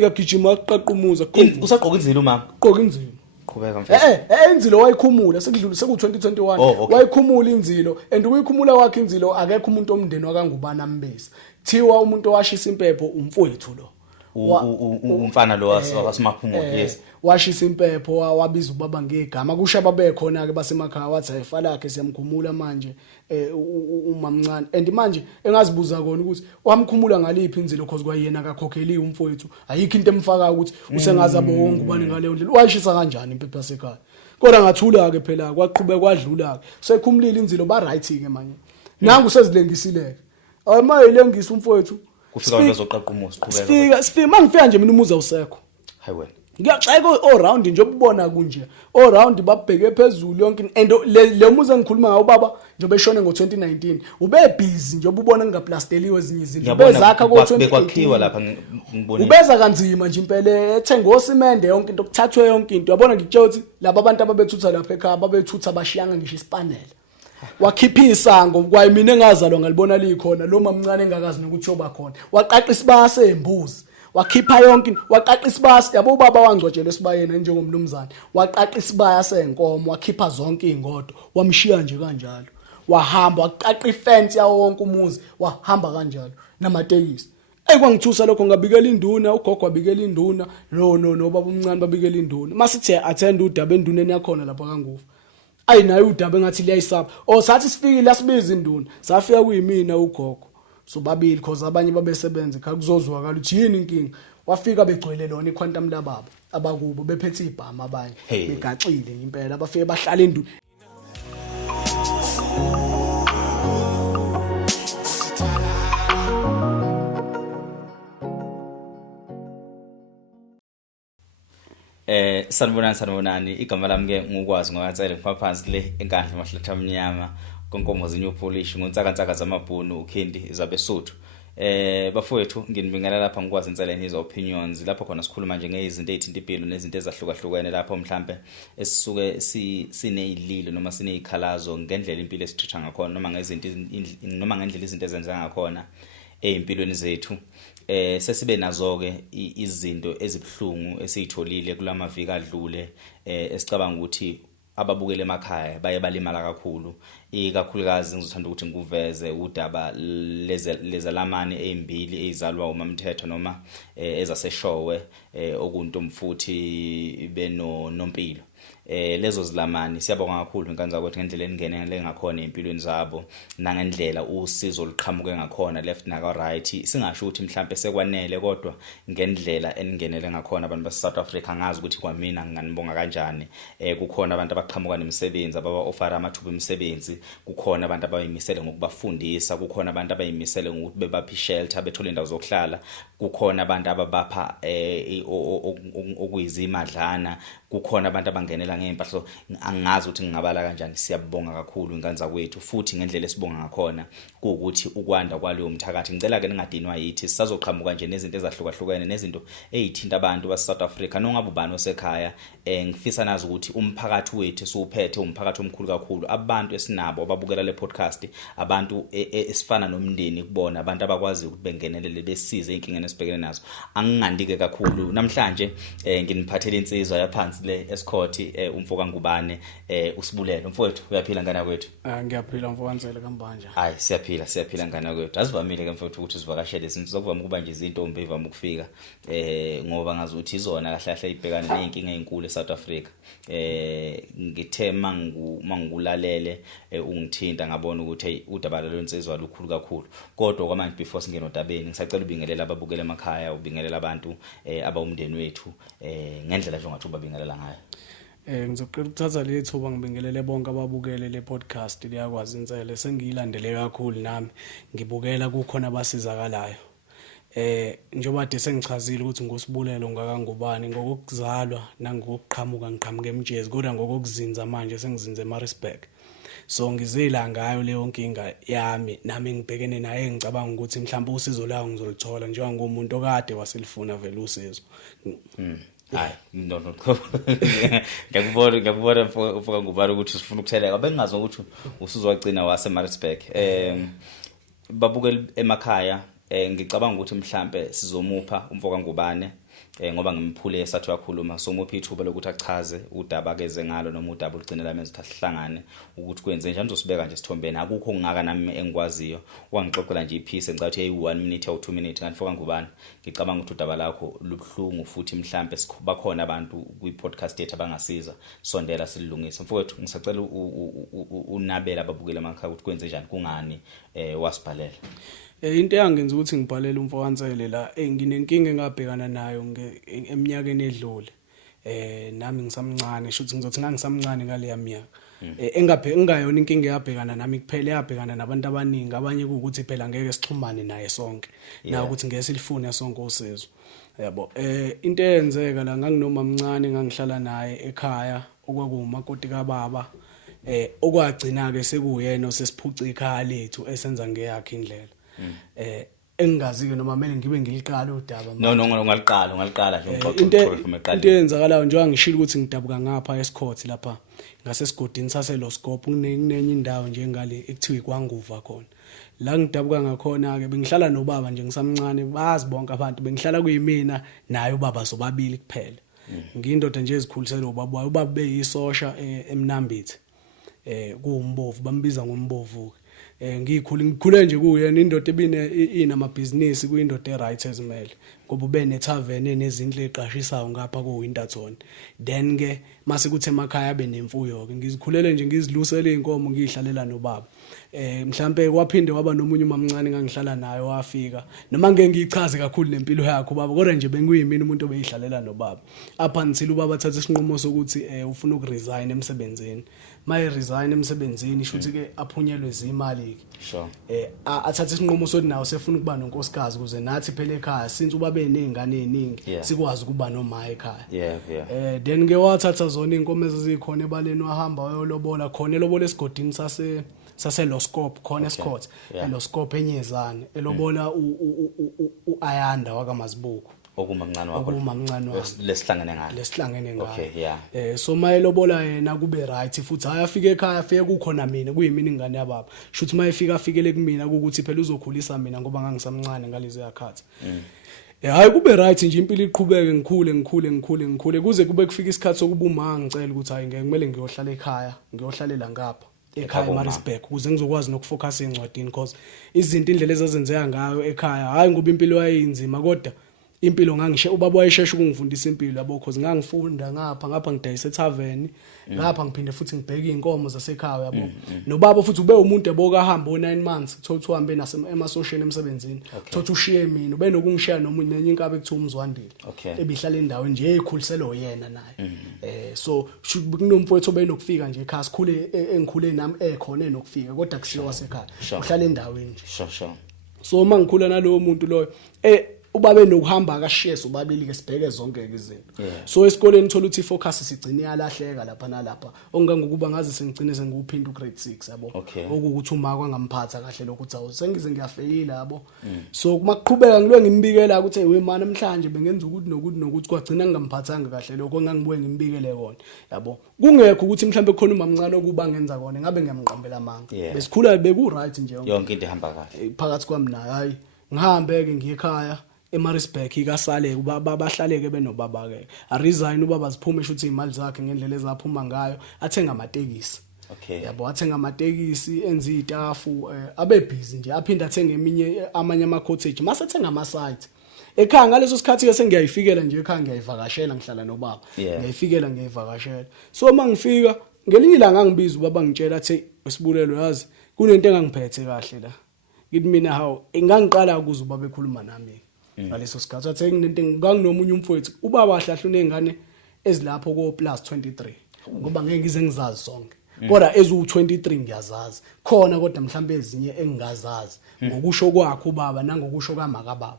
ngiyagijima qaqumuza usaqoqa inzilo mama qoqa inzilo qhubeka mfethu inzilo wayikhumula sekudlule seku 2021 wayikhumula inzilo and uyikhumula wakhe inzilo akekho umuntu omndeni wakangubani ambesi thiwa umuntu owashisa impepho umfowethu lo umfana lo wasemaphumulo yes washisa impepho wabiza ubaba ngegama kusha babekhona ke basemakhaya wathi ayifa lakhe siyamkhumula manje umamncane and manje engazibuza kona ukuthi wamkhumula ngaliphi inzilo because kwayena akakhokheli umfowethu ayikho into emfaka ukuthi usengaza bonke ubani ngaleyo ndlela wayishisa kanjani impepho yasekhaya kodwa ngathula ke phela kwaqhubeka kwadlula ke sekhumulile inzilo ba right ke manje nangu sezilengisileke amayilengisa umfowethu kufika wena zoqaqumuza qhubeka sifika mangifika nje mina umuza usekho hayi wena ngiyaqhayeka all round nje ubona kunje all round babheke phezulu yonke and le muze engikhuluma ngawo baba nje beshone ngo2019 ube busy nje ubona ngingaplasteliwe ezinye izinto bezakha bekwakhiwa lapha ngibona ubeza kanzima nje impela ethenga osimende yonke into kuthathwe yonke into yabona ngitshela ukuthi laba abantu ababethutha lapha ekhaya babethutha bashiyanga ngisho isipanela wakhipha isango kwaye mina engazalwa ngalibona likhona lo mamncane engakazi nokuthi yoba khona waqaqa isibaya sembuzi wakhipha yonke waqaqa isibaya yabo baba wangcwatshela esibayeni njengomnumzane waqaqa isibaya senkomo wakhipha zonke ingodo wamshiya nje kanjalo wahamba waqaqa ifence yawo wonke umuzi wahamba kanjalo namatekisi kwangithusa lokho ngabikela induna ugogo wabikela induna no baba umncane babikela induna masithi attend udaba enduneni yakhona lapha kaNgufu ayinayo udaba engathi liyayisapha sathi sifikile asibiza induna safika kuyimina ugogo so babili because abanye babesebenza kuzozwakala ukuthi yini inkinga wafika begcwele lona iquantum lababa abakubo bephethe ibhama abanye begaxile impela abafike bahlala enduna sanibonani igama lami ke ngukwazi ngokatsele ngiphansi le enkandla emahlatha amnyama konkomo zinyo polish ngontsaka zamabhunu uKendi izabesuthu bafowethu nginibingelela lapha ngikwazi inseleni izo opinions lapho khona sikhuluma nje ngezinto ezithinta impilo nezinto ezahlukahlukene lapho mhlambe esisuke sinezililo noma sinezikhalazo ngendlela impilo esithutha ngakhona noma ngezinto noma ngendlela izinto ezenza ngakhona empilweni zethu sesibe nazo ke izinto ezibhlungu esizitholile kulamaviki adlule esicabanga ukuthi ababukele emakhaya baye balimala kakhulu ikakhulukazi ngizothanda ukuthi ngikuveze udaba lezalamani ezimbili ezalwa uMamthetho noma ezaseshowe okunto mfuthi benompilo lezo zilamani siyabonga kakhulu inkanza ukuthi ngendlela engenele ngakhona empilweni zabo nangendlela usizo liqhamuke ngakhona left naka right singasho ukuthi mhlambe sekwanele kodwa ngendlela engenele ngakhona abantu base South Africa ngazi ukuthi kwamina nganibonga kanjani kukhona abantu abaqhamuka nemisebenzi ababa offer amathuba emisebenzi kukhona abantu abayimisele ngokubafundisa kukhona abantu abayimisele ngokuthi bebaphi shelter bethole indawo zokuhlala kukhona abantu ababapha okuyizimadlana kukhona abantu abangenela ngempahla angazi ukuthi ngingabala kanjani siyabonga kakhulu inganza kwethu futhi ngendlela esibonga ngakhona ukuthi ukwanda kwaleyo mthakathi ngicela ke ningadinwa yithi sisazoqhamuka nje nezinto ezahlukahlukene nezinto ezithinta abantu base South Africa nongabe ubani osekhaya ngifisa nazi ukuthi umphakathi wethu siuphethe umphakathi omkhulu kakhulu abantu esinabo ababukela le podcast abantu esifana nomndeni kubona abantu abakwazi ukuthi bengenelele besize inkingeni esibhekene nazo angingandike kakhulu namhlanje nginiphathele insizwa yaphansi le escort umfoka ngubane usibulele mfowethu uyaphila ngana kwethu ngiyaphila mfokansele kambanja hayi siyaphila ngana kwethu azivamile ke mfowethu ukuthi sivakashele izinto zokuvama kuba nje izinto ombeva ukufika ngoba ngazuthi izona kahle kahle ibhekana nezinkinga ezinkulu eSouth Africa ngithe mangulalele ungithinta ngabona ukuthi udaba lwensizwa lukhulu kakhulu kodwa kwamanje before singena odabeni ngisacela ubingelela ababukela emakhaya ubingelela abantu abawumndeni wethu ngendlela nje ngathi ubabingelela ngayo ngizoqala ukuthatha le thuba ngibingelele bonke ababukele le podcast liyakwazi insele sengiyilandele kakhulu nami ngibukela kukhona abasizakalayo njengoba de sengichazile ukuthi ngosibulelo ngakangubani ngokuzalwa nangokuqhamuka ngiqhamuke emjezi kodwa ngokuzinza manje sengizinze eMaritzburg so ngizela ngayo leyo nkinga yami nami ngibhekene naye ngicabanga ukuthi mhlawumbe usizo lawo ngizolithola njengoba ngumuntu okade waselifuna vele usizo hayi no ngiyakubona mfoka ngubani ukuthi sifuna ukutheleka bengazi ukuthi usuzwagcina waseMaritzburg babukela emakhaya ngicabanga ukuthi mhlambe sizomupha umfoka ngubane ngoba ngimphule esathi wakhuluma so muphi ithuba lokuthi achaze udaba akeze ngalo noma udaba ugcinela menza ukuthi asihlangane ukuthi kwenze njani uzosibeka nje sithombeni akukho ngaka nami engikwaziyo wangixoxela nje ipiece engicathi hey 1 minute or 2 minutes kanti foka ngubani ngicabanga ukuthi udaba lakho lubhlungu futhi mhlambe bakhona abantu kwi podcast yethu abangasiza sondela silungise mfowethu ngisacela unabela ababukela emakhaya ukuthi kwenze njani kungani wasibhalela into yangenza ukuthi ngibhalele umfokansele la nginenkinga engabhekana nayo eminyakeni edlule nami ngisamncane shothi ngizothi ngangisamncane ngale yaminyaka engayona inkinga yabhekana nami kuphela yabhekana nabantu abaningi abanye ukuthi phela ngeke sixhumane naye sonke na ukuthi ngeke silifune sonke usizo yabo into eyenzeka la nganginoma mncane ngangihlala naye ekhaya okwakumakoti kababa okwagcina ke sekuyena osesiphuca ikhaya lethu esenza ngeyakhe indlela engazi ke noma kumele ngibe ngiliqala udaba no ungaliqala nje ngixoxe from eqaleni into eyenzakalayo njengoba ngishilo ukuthi ngidabuka ngapha eScourt lapha ngasesigodini saseLoscope kunenye indawo nje ngale ekuthiwa iKwanguva khona la ngidabuka ngakhona ke bengihlala nobaba nje ngisamncane bazi bonke abantu bengihlala kuyimina naye ubaba sobabili kuphela ngiyindoda nje ezikhulisela ubaba beyisosha eMnambithi kuwumbovu bambiza ngombovu ngikhule nje kuyena indoda ebine inamabhizinisi kuyindoda eright ezimele ngoba ube netavern enezindle eqashisayo ngapha kuWinterton then ke mase kuthi emakhaya benemfuyo ke ngizikhulele nje ngizilusela inkomo ngiyihlalela nobaba mhlambe kwaphinde waba nomunye umamncane ngangihlala naye wafika noma ngeke ngichaze kakhulu lempilo yakhe ubaba kodwa nje bengiyimini umuntu obeyihlalela nobaba apha until ubaba athathe isinqumo sokuthi ufuna ukuresign emsebenzini maye resign emsebenzini shuthi ke aphunyelwe izimali sure athathe isinqumo sokuthi nawo sefuna ukuba nonkosikazi kuze nathi phela ekhaya since ubaba enezingane eziningi sikwazi ukuba noma ekhaya then ke wathatha zona inkomo ezikhona ebaleni wahamba wayolobola khona elobola esigodini saseLoscope khona eScourt eLoscope enyezane elobola uAyanda wakaMazibuko okumamncane wakho lesihlangene ngalo okay so mayelobola yena kube right futhi ayafika ekhaya afike kukhona mina kuyimini ingane yababa shuthi mayefika afikele kumina ukuthi phela uzokhulisa mina ngoba ngangisamncane ngalezi yakhathi hayi kube right nje impilo iqhubeke ngikhule kuze kube kufika isikhathi sokuba uma ngicela ukuthi hayi ngeke kumele ngiyohlala ekhaya ngiyohlalela ngapha ekhaya Maritzburg ukuze ngizokwazi nokufocus encwadini because izinto indlela ezazenzeka ngayo ekhaya hayi ngoba impilo yayinzima kodwa impilo ngangisho ubaba wayeshesha ukungifundisa impilo yabo because ngangifunda ngapha ngidayisa etavern ngapha ngiphinde futhi ngibheke inkomo zasekhaya yabo nobaba futhi ube umuntu eboka hamba o9 months thothi uhambe emasocial emsebenzini thothi ushiye mina ube nokungishiya nomunye nenye inkabe ekuthiwa umzwandile ebihlala endaweni nje ekhuliselo yena naye so kunomfowethu obenokufika nje ekhaya sikhule engikhule nami ekhona enokufika kodwa kusiyo wasekhaya uhlala endaweni sure so mangikhula nalowo muntu loyo ubabe nokuhamba akashiyes ubabili ke sibheke zonke izinto so esikoleni thola ukuthi ifocus sigcine yalahleka lapha nalapha ongangokuba ngaze sengigcine senguphinda ugrade 6 yabo okuthi uma kwangamphatha kahle lokuthi awu sengize ngiyafeyila yabo so kumaqhubeka ngilwe ngimbikela ukuthi hey man namhlanje bengenza ukuthi nokuthi kwagcina ngingamphathanga kahle lokho ngangibuye ngimbikele kona yabo kungekho ukuthi mhlambe khona umamncane okuba ngenza kona ngabe ngiyamqambela amanga besikhula beku right nje yonke into ihamba kahle phakathi kwami naye hayi ngihambe ke ngiyekhaya eMaritzburg ikasale babahlaleke benobaba ke aresign ubaba ziphume shothi imali zakhe ngendlela ezaphuma ngayo athenga amatekisi yabo athenga amatekisi enza itafu abe busy nje aphinda athenga amanye ama cottage mase athenga ama site ekhaya ngaleso sikhathi ke sengiyayifikela nje ekhaya ngiyayivakashela ngihlala nobaba ngiyayifikela ngiyivakashela so mangifika ngelinye ilanga ngibiza ubaba ngitshela athi Sibulelo yazi kunento engangiphethe kahle la ngithi mina hawo engangiqala ukuze ubaba ekhuluma nami ngaleso sikhathi athe nginento nganginomunye umfowethu ubaba ahlahla unengane ezilapho ko plus 23 ngoba ngeke ngize ngizazi sonke kodwa ezu23 ngiyazazi khona kodwa mhlambe ezinye engingazazi ngokusho kwakhe ubaba nangokusho kamakababa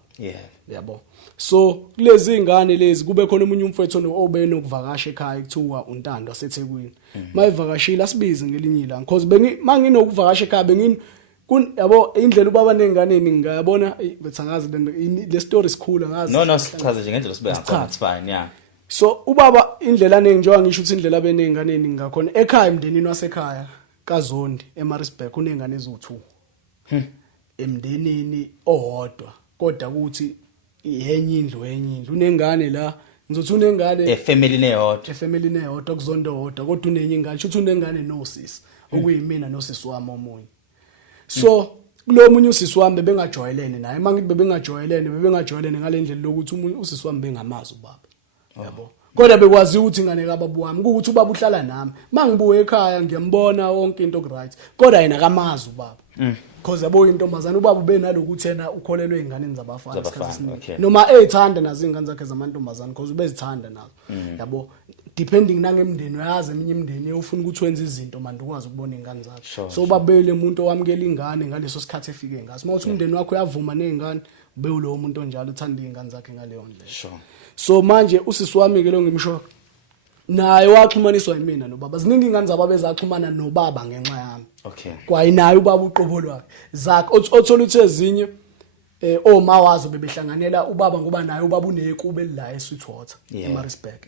yabo so kulezi ingane lezi kube khona umunye umfowethu obenokuvakasha ekhaya kuthiwa uNtando waseThekwini mayivakashila asibize ngelinye ilanga because manginokuvakasha ekhaya yabo indlela ubaba nenganeni ngiyabona bethi angazi le story sikhula ngazi no sichaze nje ngendlela sibe ngakhona it's fine so ubaba indlela nengijowa ngisho ukuthi indlela benenganeni ngakhona ekhaya emndenini wasekhaya kaZondi eMaritzburg kunengane ezu2 emndenini owodwa kodwa ukuthi yenye indlu unengane la ngizothi unengane family neyodwa efamily neyodwa kuzondo hodwa kodwa unenye ingane shothi unengane nosisi okuyimina nosisi wami omunye so kulo munye usisi wami bebengajwayelene naye mangithi bebengajwayelene ngalendlela lokuthi usisi wami bengamazi ubaba yabo kodwa bekwazi ukuthi ingane kababa wami ukuthi ubaba uhlala nami mangibuye ekhaya ngiyambona wonke into right kodwa yena kamazi ubaba because yabo intombazana ubaba benalokuthi yena ukholelwe einganeni zabafana isikhathi esiningi noma ethanda nazo ingane zakhe zamantombazana because ubezithanda nazo yabo depending nangemndeni uyazi eminye imindeni ufuna ukuthi wenze izinto manje ukwazi ukubona ingane zakhe so ubabele umuntu owamkela ingane ngaleso sikhathi efike ngaso mawuthi umndeni wakho uyavuma nezingane ube ulo muntu onjalo uthanda ingane zakhe ngaleyo ndlela so manje usisi wami ke lo ngimsho naye waxhumaniswa yimina nobaba ziningi ingane zababa ezaxhumana nobaba ngenxa yami kwayinaye ubaba uqobo lwakhe zakhe othola uthe ezinye oma wazo bebehlanganela ubaba ngoba naye ubaba unekube la eSweetwater eMaritzburg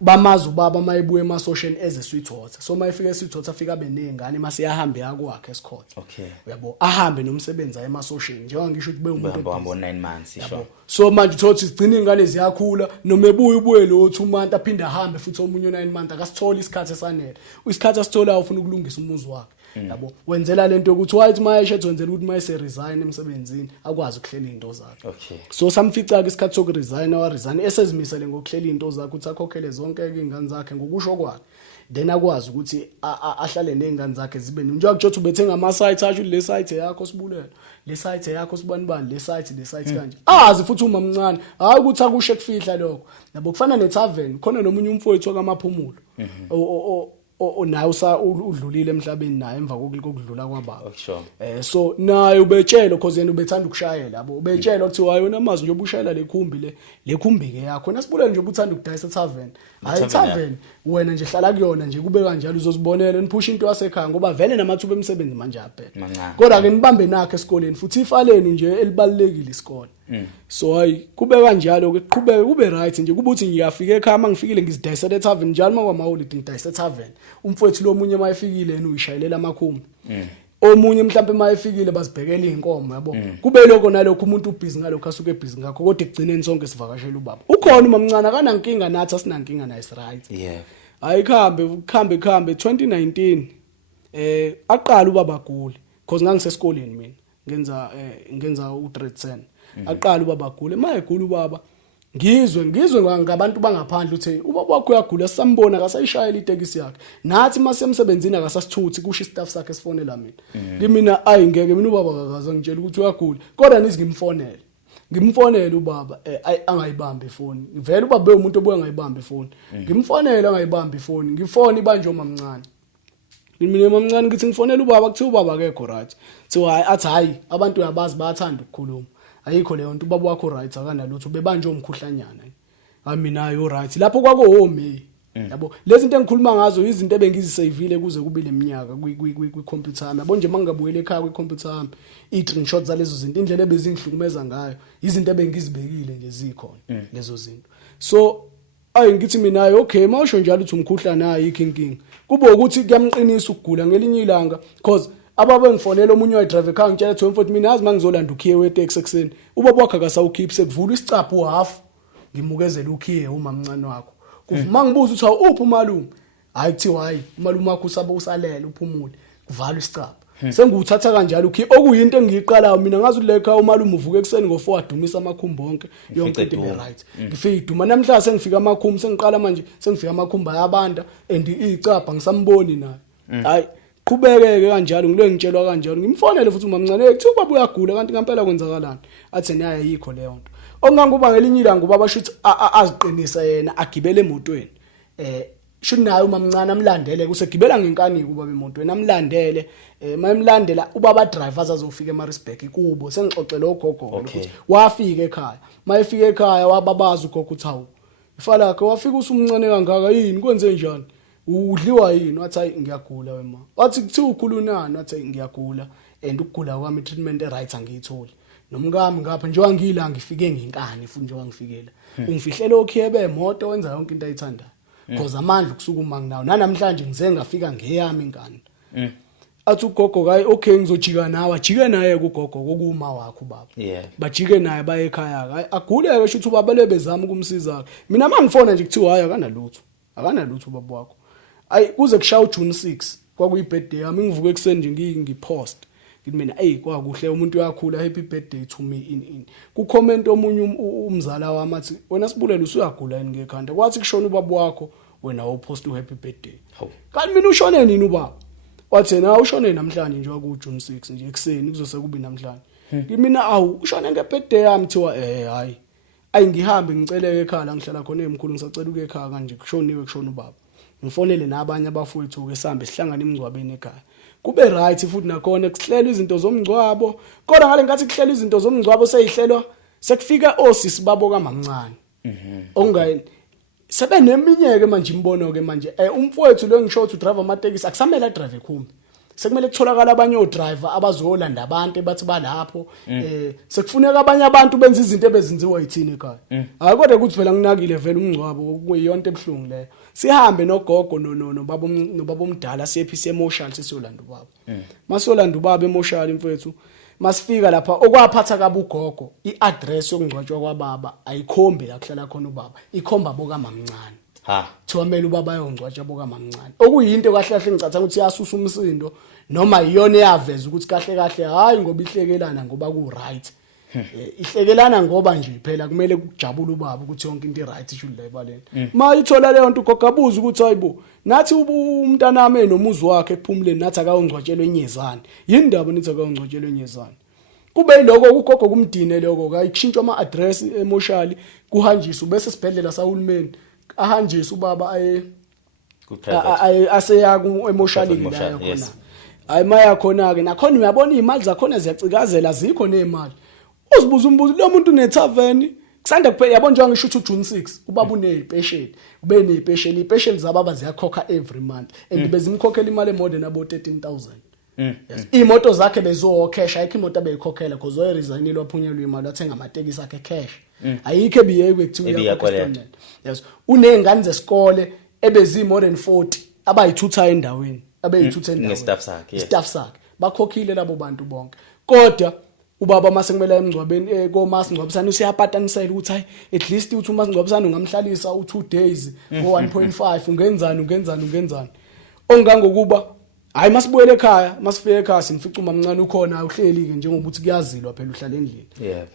bamazi ubaba mayibuye emasocial eze Sweetwater so mayifika eSweetwater afika benengane mase yahambe yakwakhe eScourt uyabo ahambe nomsebenzi emasocial njengoba ngisho ukuthi be umuntu ohamba 9 months yabo so manje uthothi sigcina ingane ziyakhula noma ebuye lo 2 months aphinda ahambe futhi omunye 9 months akasithola isikhathi esanele isikhathi asithola ufuna ukulungisa umuzi wakhe yabo wenzela lento ukuthi wayithi mayeshe wenzela ukuthi mayese resign emsebenzini akwazi ukuhlela into zakhe so samfica ke isikhathi sokuresign resign esezimisele ngokuhlela into zakhe ukuthi akhokhele zonke ingane zakhe ngokusho kwakhe then akwazi ukuthi ahlale nezingane zakhe zibe njengoba kuthi ubethenga ama site asho le site yakho sibulela le site yakho sibanibani le site kanje azi futhi uma mncane hayi ukuthi akushe kufihla lokho yabo kufana neTavern khona nomunye umfowethu kamaphumulo naye udlulile emhlabeni naye emva kokudlula kwababa so naye ubetshelo cause yena ubethanda ukushayela yabo ubetshelo ukuthi hayi wena mazi nje ubushayela le khumbi ke yakho nasibulele nje ubuthanda ukudayisa eTavern hayi Tavern wena nje hlala kuyona nje kube kanjalo uzozibonela niphusha into yasekhaya ngoba vele namathuba emsebenzi manje aphela kodwa ke nibambe nakhe esikoleni futhi ifaleni nje elibalekile isikole so hayi kube kanjalo ke qhubeke kube right nje kuba uthi ngiyafika ekhaya mangifikile ngizidayisela eTavern njalo makwama holiday ngidayisa eTavern umfowethu lo munye mayefikile yena uyishayelela amakhumbi omunye mhlawumbe mayefikile bazibhekela izinkomo yabo kube lokho nalokho umuntu ubhizi ngalokho asuke ebhizi ngakho kodwa ekugcineni sonke sivakashela ubaba ukhona umamncane akanankinga nathi asinankinga nice right hayi khambe 2019 aqala ubaba gule because ngangisesikoleni mina ngenza u-grade 10 aqala ubaba agule mayegula ubaba ngizwe ngabantu bangaphandle uthi ubaba wakho uyagula sisambona akasayishayela itekisi yakhe nathi mase emsebenzini akasasithuthi kusho istaff sakhe sifonela mina ngeke mina ubaba akakaza ngitshela ukuthi uyagula kodwa nizi ngimfonela ubaba angayibambi ifoni vele ubaba beumuntu obuya angayibambi ifoni ngimfonela angayibambi ifoni ngifona ibanje omamncane mina mamncane ngithi ngifonela ubaba kuthi ubaba akekho right hayi abantu uyabazi bayathanda ukukhuluma ayikho leyo nto ubaba wakho right akanalutho bebanje umkhuhlanyana mina ayo right lapho kwakuhome yabo lezi zinto engikhuluma ngazo izinto ebengizisavile kuze kube leminyaka kwi-computer yami yabo nje mangabuyela ekhaya kwi-computer yami i-screenshots zalezo zinto indlela ebezingihlukumeza ngayo izinto ebengizibekile nje zikhona lezo zinto so ngithi mina okay mawusho njalo uthi umkhuhlana ayikho inkinga kube ukuthi kuyamqinisa ukugula ngelinye ilanga because ababa ngifonela omunye wayidrive car ngitshela 24 mina yazi mangizolanda ukhiye weteksi ekseni ubaba wakhe akasawukhiphi sekuvula isicaphu half ngimukezela ukhiye umamncane wakho kuvuma ngibuza ukuthi uphi umalume hayi kuthiwa hayi umalume wakho usalele uphumule kuvala isicaphu senguthatha kanjalo ukhiye okuyinto engiyiqalayo mina ngazi le ekhaya umalume uvuka ekseni ngo4 adumisa amakhumbi onke yonke into be right ngifika iduma namhlanje sengifika amakhumbi sengiqala manje sengifika amakhumbi ayabanda and icapha ngisamboni naye hayi qhubekeke kanjalo ngilo ngitshelwa kanjalo ngimfonele futhi umamncane ethi ubaba uyagula kanti ngempela kwenzakalani athi naye ayikho leyo nto okungangoba ngelinye ilanga ubaba shuthi aziqinisa yena agibele emotweni shuthi naye umamncane amlandele kusegibela ngenkani ubaba emotweni amlandele mayemlandela ubaba drivers azofika eMaritzburg kubo sengixoxela ogogo ukuthi wafika ekhaya mayefika ekhaya wababaza ugogo uthi hawu ifala yakhe wafika usumncane kangaka yini kwenze njani udliwa yini wathi hayi ngiyagula wema wathi kuthi ukhulunani wathi ngiyagula and ukugula kwami treatment right angiyitholi nomkami ngapha njengoba ngila ngifike ngenkani futhi njengoba ngifikela ungifihlela okhiyebe emoto wenza yonke into ayithandayo because amandla kusuka uma nginawo namhlanje ngize ngafika ngeyami ingane athi ugogo kayi okay ngizojika nawe ajike naye kugogo kokuma wakho baba Yeah. bajike naye baye ekhaya hayi aguleke sho ukuthi ubaba lebezama ukumsiza mina mangifona nje kuthiwa hayi akanalutho baba wakho ayi kuze kushaya uJune 6 kwakuyi birthday yami ngivuke ekseni nje ngipost ngithi mina kwakuhle umuntu uyakhula happy birthday to me in kucomment omunye umzala wami athi wena Sibulele usuyagula yini ngekhanda kwathi kushona ubaba wakho wena upost happy birthday kanti mina ushone nini ubaba wathi na ushone namhlanje nje kwakuJune 6 nje ekseni kuzose kube namhlanje mina awu ushone ngebirthday yami thiwa hayi ayingihambe ngiceleke ekhaya ngihlala khona emkhulu ngisacela uke ekhaya kanje kushoniwe kushona ubaba ngifonele nabanye abafowethu ke sihambe sihlangana emngcwabeni ekhaya kube right futhi nakhona kuhlelwa izinto zomngcwabo kodwa ngale ngathi kuhlelwa izinto zomngcwabo seyihlelwa sekufika osisi babo kaMamncane ongayini sebeneminyeke manje imbono ke manje umfowethu lo ngisho ukuthi driver amatekisi akusamele adrive ekhumbi sekumele kutholakala abanye odriver abazolanda abantu bathi balapho sekufuneka abanye abantu benza izinto ebezinziwa yithini ekhaya hayi kodwa ukuthi phela nginakile vele umngcwabo kuyiyonto ebhlungu leyo sihambe nogogo no baba omdala siyephise emotional sisiyolanda ubaba masiyolanda ubaba emotional mfethu masifika lapha okwaphatha kabe ugogo iaddress yokungcwatshwa kwababa ayikhombi la kuhlala khona ubaba ikhomba boka Mamncane thomela ubaba yongcwatshwa boka Mamncane okuyinto kahle kahle ngicatha ukuthi yasusa umsindo noma iyona eyaveza ukuthi kahle kahle hayi ngoba ihlekelana ngoba ku right ihlekelana ngoba nje phela kumele kujabule ubaba ukuthi yonke into right isho la ebaleni mayithola leyo nto ugogabuza ukuthi hayibo nathi umntanami enomuzi wakhe ephumuleni nathi akawongcwatshelwe enyezane yindaba nithi akawongcwatshelwe enyezane kube yiloko ugogo kumdine lokho kayikhishintshwa ama address emotionally kuhanjiswa bese sibhedlela sahulumeni ahanjiswa ubaba aseya ku emotionally la khona hayi maya khona ke nakhona uyabona imali zakhona ziyacikazela zikho nemali uzibuza umbuzo lo muntu netavern kusanda kuphela yabona njengoba ngisho ukuthi uJune 6 ubaba unezipecial ube nezipecial ipecial zababa ziyakhokha every month and bezimkhokhela imali more than about 13,000 yes imoto zakhe bezocash ayikho imoto abeyikhokhela because oy resign lwaphunyelwa imali athenga amatekisi akhe cash ayikho ebiyeke kuthiwa uyakhokha yes unezingane zesikole ebezi more than 40 abayithutha endaweni abeyithutha endaweni staff sakhe bakhokhile labo bantu bonke kodwa ubaba mase kumele emngcwabeni komasingcwabisana usiyapatanisela ukuthi hayi at least uthi umasingcwabisana ungamhlalisa u2 days ngo 1.5 ungenzani ongangokuba hayi masibuyele ekhaya masifike ekhaya simfica uMamncane ukhona uhleli ke njengoba uthi kuyazilwa phela uhlala endlini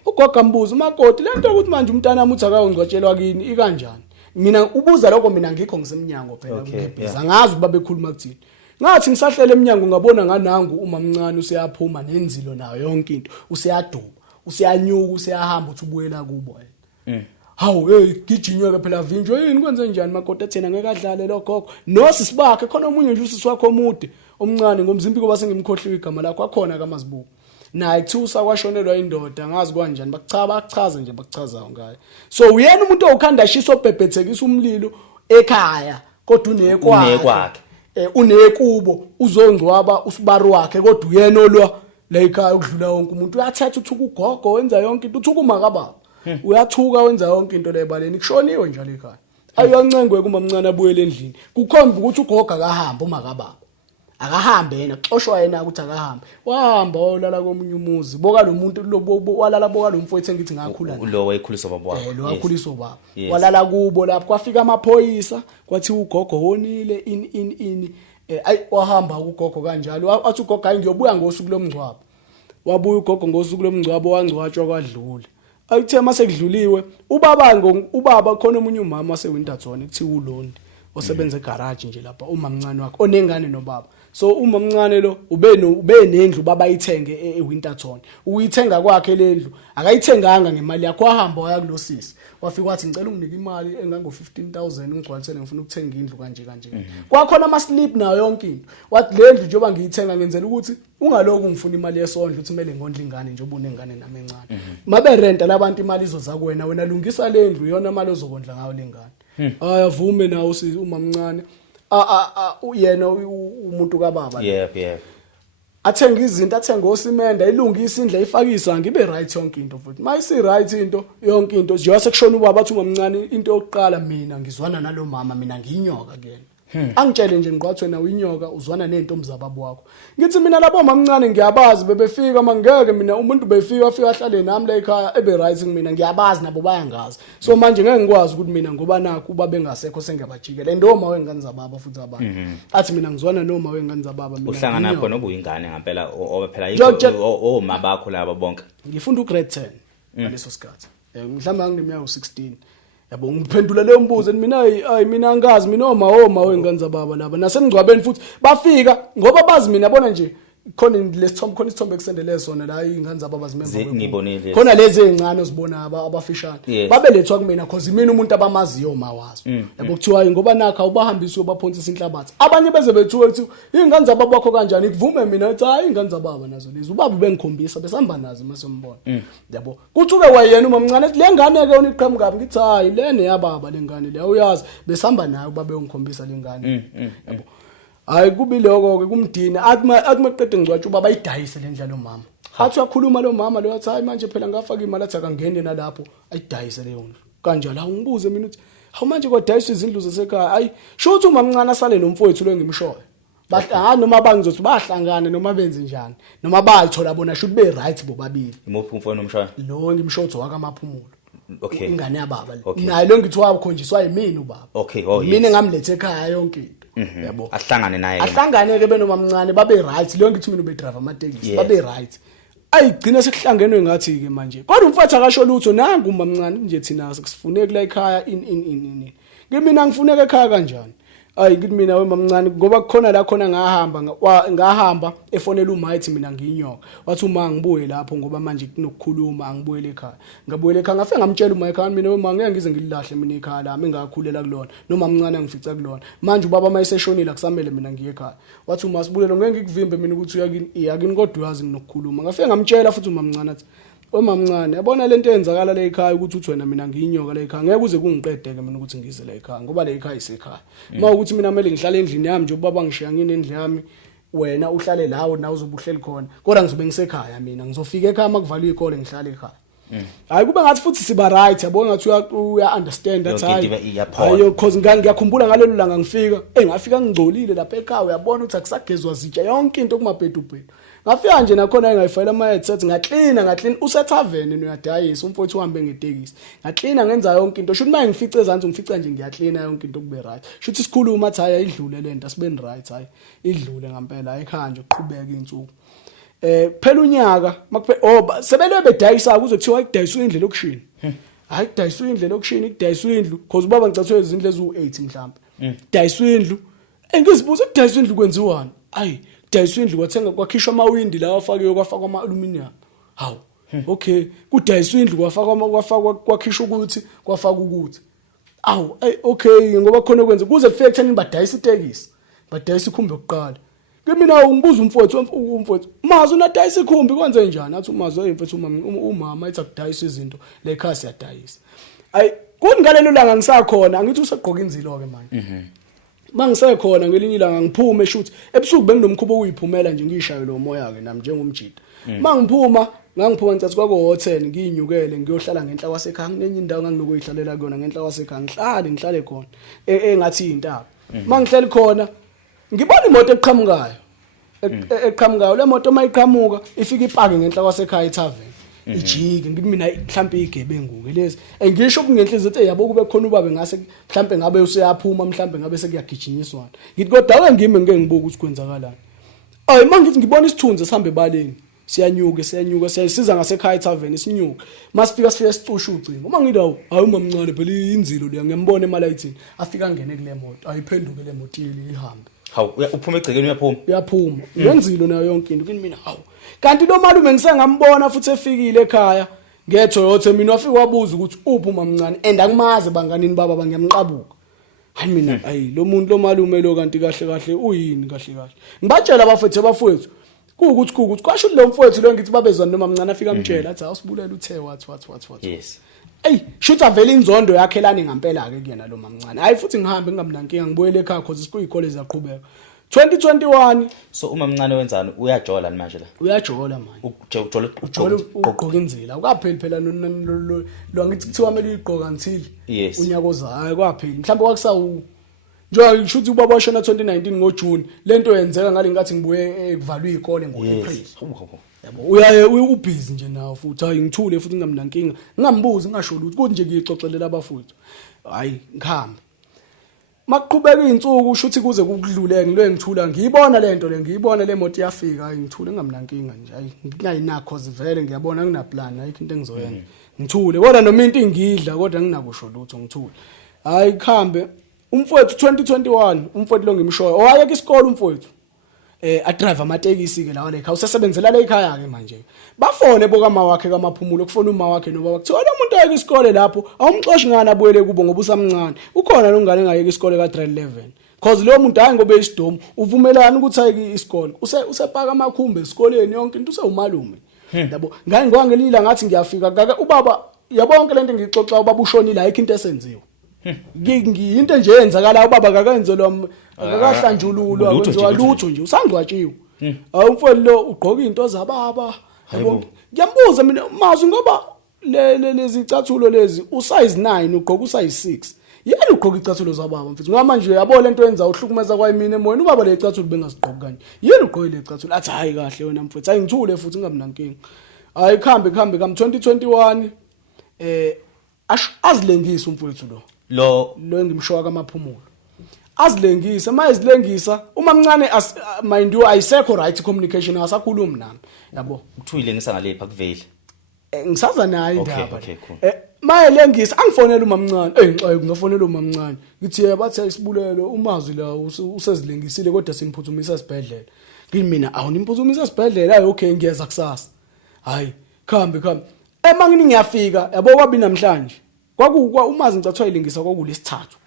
ugoga mbuzo umakoti lento ukuthi manje umntanami uthi akawongcwatshelwa kini ikanjani mina ubuza lokho mina ngikho ngisemnyango phela kupheza ngazi ukuba bekhuluma kuthini ngathi ngisahlele eminyango ngabona nganangu uMamncane useyaphuma nenzilo nayo yonke into useyaduba useyanyuka useyahamba uthi ubuyela kubo hawu gijinywe phela vinjwe yini kwenze njani makoti athena ngeke adlale lo gogo nosi sibakhe khona omunye nje usisi wakho omude omncane ngomzimpiko base ngimkhohliwe igama lakho akhona kaMazibuko naye kuthusa kwashonelwa indoda ngazi kanjani bachaza nje bakuchazayo ngayo so uyena umuntu okhanda shiso obhebhethekisa umlilo ekhaya kodwa unekwakhe unekubo uzongcwaba usibari wakhe kodwa uyena olwa la ekhaya ukudlula wonke umuntu uyathetha uthuka ugogo wenza yonke into uthuka umakababa uyathuka wenza yonke into lebaleni kushoniwe njalo ekhaya ayoncengwe kuMamncane abuyele endlini kukhomba ukuthi ugogo akahamba umakababa akahambe yena xoshwa yena ukuthi akahambe wahamba olala komunye umuzi boka lo muntu walala boka lo mfowethu engithi ngakhula lo wayekhuliswa baba wakho lo wakhuliswa baba walala kubo lapho kwafika amaphoyisa kwathi ugogo honile in ayi wahamba ugogo kanjalo athi ugogo hayi ngiyobuya ngosuku lomngcwabo wabuya ugogo ngosuku lomngcwabo wangcwatshwa kwadlule ayithe mase kudluliwe ubaba khona omunye umama seWinterton kuthiwa uLondi osebenza egarage nje lapha uMamncane wakhe onengane nobaba so uMamncane lo ube nendlu baba ayithenge eWinterton uyithenga kwakhe lendlu akayithenganga ngemali yakho ahamba waya kulosisi wafika wathi ngicela unginike imali engango 15,000 ngigcwalisele ngifuna ukuthenga indlu kanje kwakhona ama slip nayo yonke into wathi lendlu njengoba ngiyithenga ngenzela ukuthi ungaloku ngifuna imali yesondlo uthi kumele ngondla ingane njengoba unengane nami encane mabe renta labantu imali izoza kuwena wena lungisa lendlu iyona imali ozokondla ngayo lengane ayavume nawo uMamncane uyena umuntu kababa yep athenga izinto athenga osimenda ilungisa indle ifakisa ngibe right yonke into futhi mayisi right into yonke into nje wasekushona ubaba athi uMamncane into yokuqala mina ngizwana nalo mama mina ngiyinyoka kuyena angitshele nje ngiqwathwe na uyinyoka uzwana nentombi zababo wakho ngithi mina labo mamncane ngiyabazi bebefika mangeke mina umuntu befika afika ahlale nami la ekhaya ebe right mina ngiyabazi nabo bayangazi so manje ngeke ngikwazi ukuthi mina ngoba nakho uba bengasekho sengiyabajikela ndoma wengane zababa futhi abantu athi mina ngizwana noma wengane zababa mina uhlangana khona obuyingane ngempela obephela yikho oma bakho laba bonke ngifunda ugrade 10 ngaleso sikhathi mhlawumbe ngineminyaka u16 yabo ngiphendula leyo mbuzo mina hayi mina angazi mina oma wengane zababa laba nasemgcwabeni futhi bafika ngoba bazi mina bona nje khona lesithombe khona isithombe kusendele sona la ingane zababa ngibonile khona lezi ezincane ozibona abafishane babelethwa kumina cause mina umuntu abamaziyo mawazo yabo kuthiwa ngoba nakho awubahambisi uyobaphonsisa inhlabathi abanye beze bethuwe ukuthi ingane zababa bakho kanjani kuvume mina ethi hayi ingane zababa nazo lezi ubaba bengikhombisa besihamba nazo masombona yabo kuthuke wayena umamncane ethi le ngane ke uniqhamukabi ngithi hayi lene yababa lengane le uyazi besihamba nayo babe ngikhombisa lengane yabo hayi kubiloko ke kumdini athi maqede ngcwatsha ubaba ayidayise le ndlela mama athi uyakhuluma lo mama lo athi hayi manje phela ngafaka imali athi akangene nalapho ayidayise leyo ndlu kanjalo angibuze mina uthi hawu manje kodayisa izindlu zasekhaya hayi sho ukuthi umamncane asale nomfowethu lo ngimshoyo bahlangana noma bangizothi bahlangana noma benze njani noma bayithola bona should be right bobabili imuphi umfowethu nomshoyo lo ngimshotho wakamaphumulo okay ingane yababa naye lo ngithi wakhonjiswa yimini ubaba okay mina ngamlethe ekhaya yonke yabo ahlangane naye ahlangane ke benomamncane babe right leyo ngithi mina ube driver amatekisi babe right ayigcina sekuhlangenwe ngathi ke manje kodwa umfowethu akasho lutho nangu umamncane nje thina sikufuneka la ekhaya ngimina ngifuneka ekhaya kanjani ayi ngithi mina wemamncane ngoba kukhona la khona ngahamba efonela umayithi mina ngiyinyoka wathi uma ngibuye lapho ngoba manje kunokukhuluma angibuyele ekhaya ngabuyele ekhaya ngafike ngamtshela umayikhaya mina wema ngeke ngize ngililahle mina ekhaya lami engakhulela kulona noma mncane ngifica kulona manje ubaba mayiseshonile akusamele mina ngiye ekhaya wathi uma sibulelo ngeke ngikuvimbe mina ukuthi uyakini kodwa uyazi nginokukhuluma ngafike ngamtshela futhi umamncane athi wemamncane yabona lento eyenzakala la ekhaya ukuthi uthi wena mina ngiyinyoka la ekhaya ngeke uze kungiqedeke mina ukuthi ngize la ekhaya ngoba la ekhaya isekhaya uma ukuthi mina kumele ngihlale endlini yami nje ubaba ngishiya ngine endlini yami wena uhlale lawo nawe uzobe uhleli khona kodwa ngizobe ngisekhaya mina ngizofika ekhaya makuvalwa ikole ngihlale ekhaya hayi kube ngathi futhi siba right yabo ngathi uya understand that hayi cause ngiyakhumbula ngalelo langa ngifika ngafika ngingcolile lapha ekhaya uyabona ukuthi akusagezwa zitsha yonke into kumabhedubhedu ngafika nje nakhona engayifayela ama headset ngaklina usethaveni uyadayisa umfowethu uhambe ngetekisi ngaklina ngenza yonke into shuthi manje ngifice ezansi ngifica nje ngiyaklina yonke into kube right shuthi sikhuluma athi hayi idlule lento asibeni right hayi idlule ngempela ayikhaya nje ukuqhubeka insuku phela unyaka sebelwe bedayisa kuze kuthiwa ikudayiswa indlela okushini hayi kudayiswa indlela okushini ikudayiswa indlu cause ubaba ngicathwe izindlu ezu8 mhlawumbe kudayiswa indlu engizibuza kudayiswa indlu kwenziwani hayi kudayiswa indlu kwathenga kwakhishwa amawindi la afakiwe kwafakwa ama-aluminium hawu okay kudayiswa indlu kwakhishwa ukuthi kwafaka ukuthi awu okay ngoba khona kwenza kuze kufike ekutheni badayisa itekisi badayisa ikhumbi yokuqala Kimina ungibuza umfowethu mazi unadayisa ikhumbi kwenze njani athi umazi oyimfethu umama ethi akudayisa izinto le ekhaya siyadayisa ayi kungalelo langa ngisakhona ngithi usegqoka inzilo ke manje mangisekhona ngelinye ilanga ngiphume eshuthi ebusuku benginomkhubo oyiphumela nje ngishaywe lo moya ke nami njengomjida mangiphuma ngangiphontsa kwako hotel ngiyinyukele ngiyohlala ngenhla kwasekhaya ngenye indawo nganginokuyihlalela kuyona ngenhla kwasekhaya ngihlale khona engathi intaba mangihleli khona ngibona imoto eqhamukayo le moto mayiqhamuka ifika ipake ngenhla kwasekhaya ethaveni ijike ngithi mina mhlambe igebengu lezi ngisho kungenhliziyo ethi yabo kube khona ubabe ngase mhlambe ngabe useyaphuma mhlambe ngabe sekuyagijinyiswana ngithi kodwa ngime ngeke ngibuke ukuthi kwenzakalani ayi mangithi ngibona isithunzi sihambe ebaleni siyanyuka siyasiza ngasekhaya ethaveni sinyuka masifika sicusha ucingo uma ngithi hayi umamncane phela inzilo le ngiyambona emalayithini afika ngene kule moto ayiphenduke le moto ihambe hawu uphuma egcekeni uyaphuma ngenzilo nayo yonke into kini mina hawu kanti lo malume ngisengambona futhi efikile ekhaya ngeToyota mina wafika wabuza ukuthi uphi umamncane angimazi banganini baba bangiyamqabuka hayi mina ayi lo muntu lo malume lo kanti kahle uyini kahle ngibatshela abafethu kuukuthi kwasho lo mfowethu lo ngithi babezwana noma mncane afika amtshela athi awusibulela uthe wathi yes shutha vele inzondo yakhelane ngempela ke kuyena lo mamncane hayi futhi ngihambe ngingamnankinga ngibuyele ekhaya cause sikuyikole ziyaqhubeka 2021 so umamncane wenzani uyajola manje la uyajola manje ujola ugqoka inzila akapheli phela lo ngithi kuthiwa kumele uyigqoka until yes unyakoza hayi kwapheli mhlawumbe kwakusawu njengoba ngisho ukuthi ubaba washona 2019 ngoJune lento yenzeka ngale ngathi ngibuye kuvalwe izikole ngoApril yabo uyaye ubusy nje nawo futhi hayi ngithule futhi ngingamnankinga ngingambuzi ngisho ukuthi kuthi nje ngixoxelela abafowethu hayi ngikhambe makuqhubeka izinsuku usho ukuthi kuze kukudlule ngilwe ngithula ngiyibona lento le ngiyibona le moto iyafika hayi ngithule ngingamnankinga nje hayi ngingayinakho vele ngiyabona ngina plan ayikho into engizoyenza ngithule kodwa noma into ingidla kodwa nginakusho lutho ngithule hayi khambe umfowethu 2021 umfowethu lo ngimshoyo owayeka isikole umfowethu a drive amatekisi ke lawa lekhaya usesebenzela la ekhaya ke manje bafone bokama wakhe kamaphumulo kufona uma wakhe noba kuthiwa lo muntu ayeka isikole lapho awumxoshi ngani abuyele kubo ngoba usamncane ukhona nongane engayeka isikole ka grade 11 cause lo muntu hayi ngobe isidomu uvumelana ukuthi ayeke isikole usepaka amakhumbe esikoleni yonke into usewumalume yabo ngani ngelinye ngathi ngiyafika ubaba yabonke lento ngixoxa ubaba ushonile ayikho into esenziwe into nje yenzakala ubaba akakenzelwa akakahlanjululwa kwenziwa lutho nje usangcwatshiwe umfowethu lo ugqoka into zababa yabo ngiyambuza mina mazi ngoba lezi icathulo lezi usize 9 ugqoka usize 6 yena ugqoka icathulo zababa mfethu ngoba manje yabo lento yenza uhlukumeza kwayimina emoyeni ubaba le icathulo bengasigqoki kanje yena ugqoke le icathulo athi hayi kahle wena mfethu hayi ngithule futhi ngingamnankinga hayi khambe kam 2021 azilengisa umfowethu lo ngimshoka kamaphumulo azilengisa mayizilengisa uma mncane mind you ayisekho right communication asakhulumi nami yabo uthuyilengisa ngalepha kuveli ngisaza naye indaba mayelengisa angifonela uma mncane ngixoxe ngafonela uma mncane ngithi bathi isibulelo umazwi la usezilengisile kodwa simphuthumisa esibhedlela kimi awunimphuzumisa esibhedlela hayi okay ngiyeza kusasa hayi khambe emangini ngiyafika yabo kwabi namhlanje kwakukwa umazi ngicathiwa ilingisa kwakulesithathu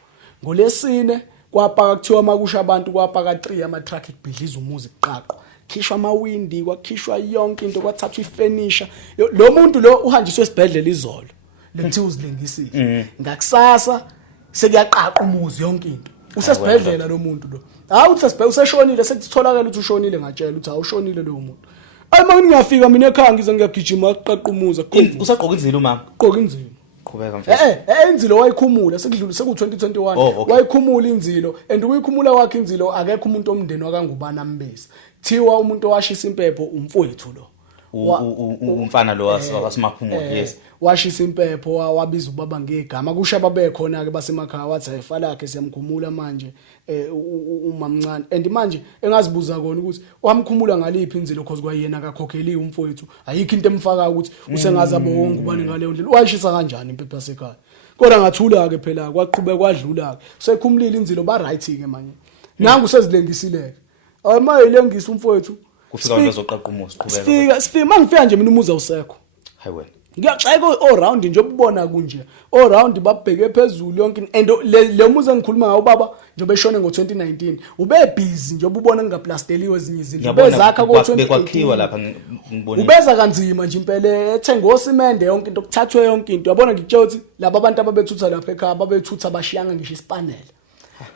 ngolesine kwapaka kuthiwa makusha abantu kwapaka 3 ama truck ibhidliza umuzi kuqaqwa khishwa amawindi kwakhishwa yonke into kwathathwa ifurniture lo muntu lo uhanjiswe esibhedlela izolo lekuthiwa uzilengisile ngakusasa sekuyaqaqa umuzi yonke into usesibhedlela lo muntu lo hayi uthi useshonile sekutholakala ukuthi ushonile ngatshela ukuthi awushonile lo muntu ayimangini ngiyafika mina ekhaya ngize ngiyagijima qaqa umuzi usagqoka inzilo mama gqoka inzilo qhubeka mfethu inzilo wayikhumula sekudlule seku 2021 wayikhumula inzilo and uyikhumula wakhe inzilo akekho umuntu omndeni wakangubana ambesi thiwa umuntu owashisa impepho umfowethu lo umfana lo wasemaphumulo yes washisa impepho wabiza ubaba ngegama kusha babekhona ke basemakhaya wathi ayifa lakhe siyamkhumula manje umamncane and manje engazibuza kona ukuthi wamkhumula ngaliphi inzilo cause kwayena akakhokheliwe umfowethu ayikho into emfaka ukuthi usengazabo wonke ubani ngaleyo ndlela wayishisa kanjani impepho yasekhaya kodwa ngathula ke phela kwaqhubeka kwadlula ke sekhumulile inzilo ba right ke manje nangu sezilengisile mayilengisa umfowethu kufika wena zoqaqa umuzi qhubeka sifika mangifika nje mina umuzi awusekho hayi wena ngiyachayeka all round nje ubona kunje all round babheke phezulu yonke and le muzi engikhuluma ngawo baba njobe eshone ngo2019 ube busy nje ubona ngingaplasteliwe ezinye izinto bezakha bekwakhiwa lapha ngibona ubeza kanzima nje impela ethenga osimende yonke into kuthathwe yonke into yabona ngitshela ukuthi laba abantu ababethutha lapha ekhaya babethutha bashiyanga ngisho isipanela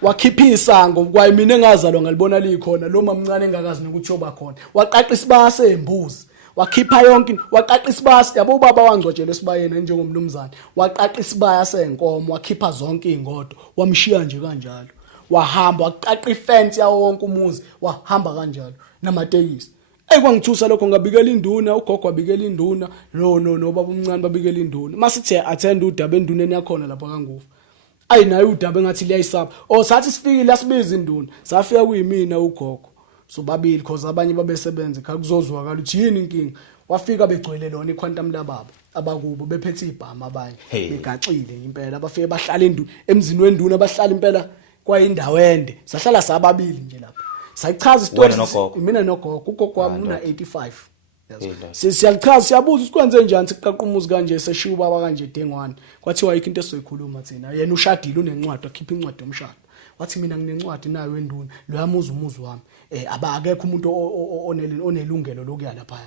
wakhipha isango kwayimina engazalwa ngalibona likhona lo mamncane engakazi nokuthi yoba khona waqaqa isibase embuzi wakhipha yonke waqaqa isibase yabo ubaba wangcwatshela esibayeni njengomnumzane waqaqa isibaya senkomo wakhipha zonke ingodo wamshiya nje kanjalo wahamba waqaqa ifence yawo wonke umuzi wahamba kanjalo namatekisi kwangithusa lokho ngabikela induna ugogo wabikela induna no baba umncane babikela induna masithi attend udaba enduneni yakhona lapha kangufu ayinayo udaba engathi liyayisapha sathi sifikile lasibiza induna safika kuyimina ugogo sobabili because abanye babesebenza khakuzozwakala ukuthi yini inkinga wafika begcwele lona iquantum lababo abakubo bephethe ibhama abanye begaxile impela abafike bahlala emzini wenduna bahlala impela kwayindawo ende sahlala sababili nje lapha sayichaza istory mina nogogo ugogo wami una 85 siyalichaza siyabuza sikwenze njani siqaqa umuzi kanje seshiya ubaba kanje dengwane kwathiwa ayikho into esizoyikhuluma thina yena ushadile unencwadi akhipha incwadi yomshado wathi mina nginencwadi nayo wenduna lo yamuza umuzi wami abakekho umuntu onelungelo lokuya lapha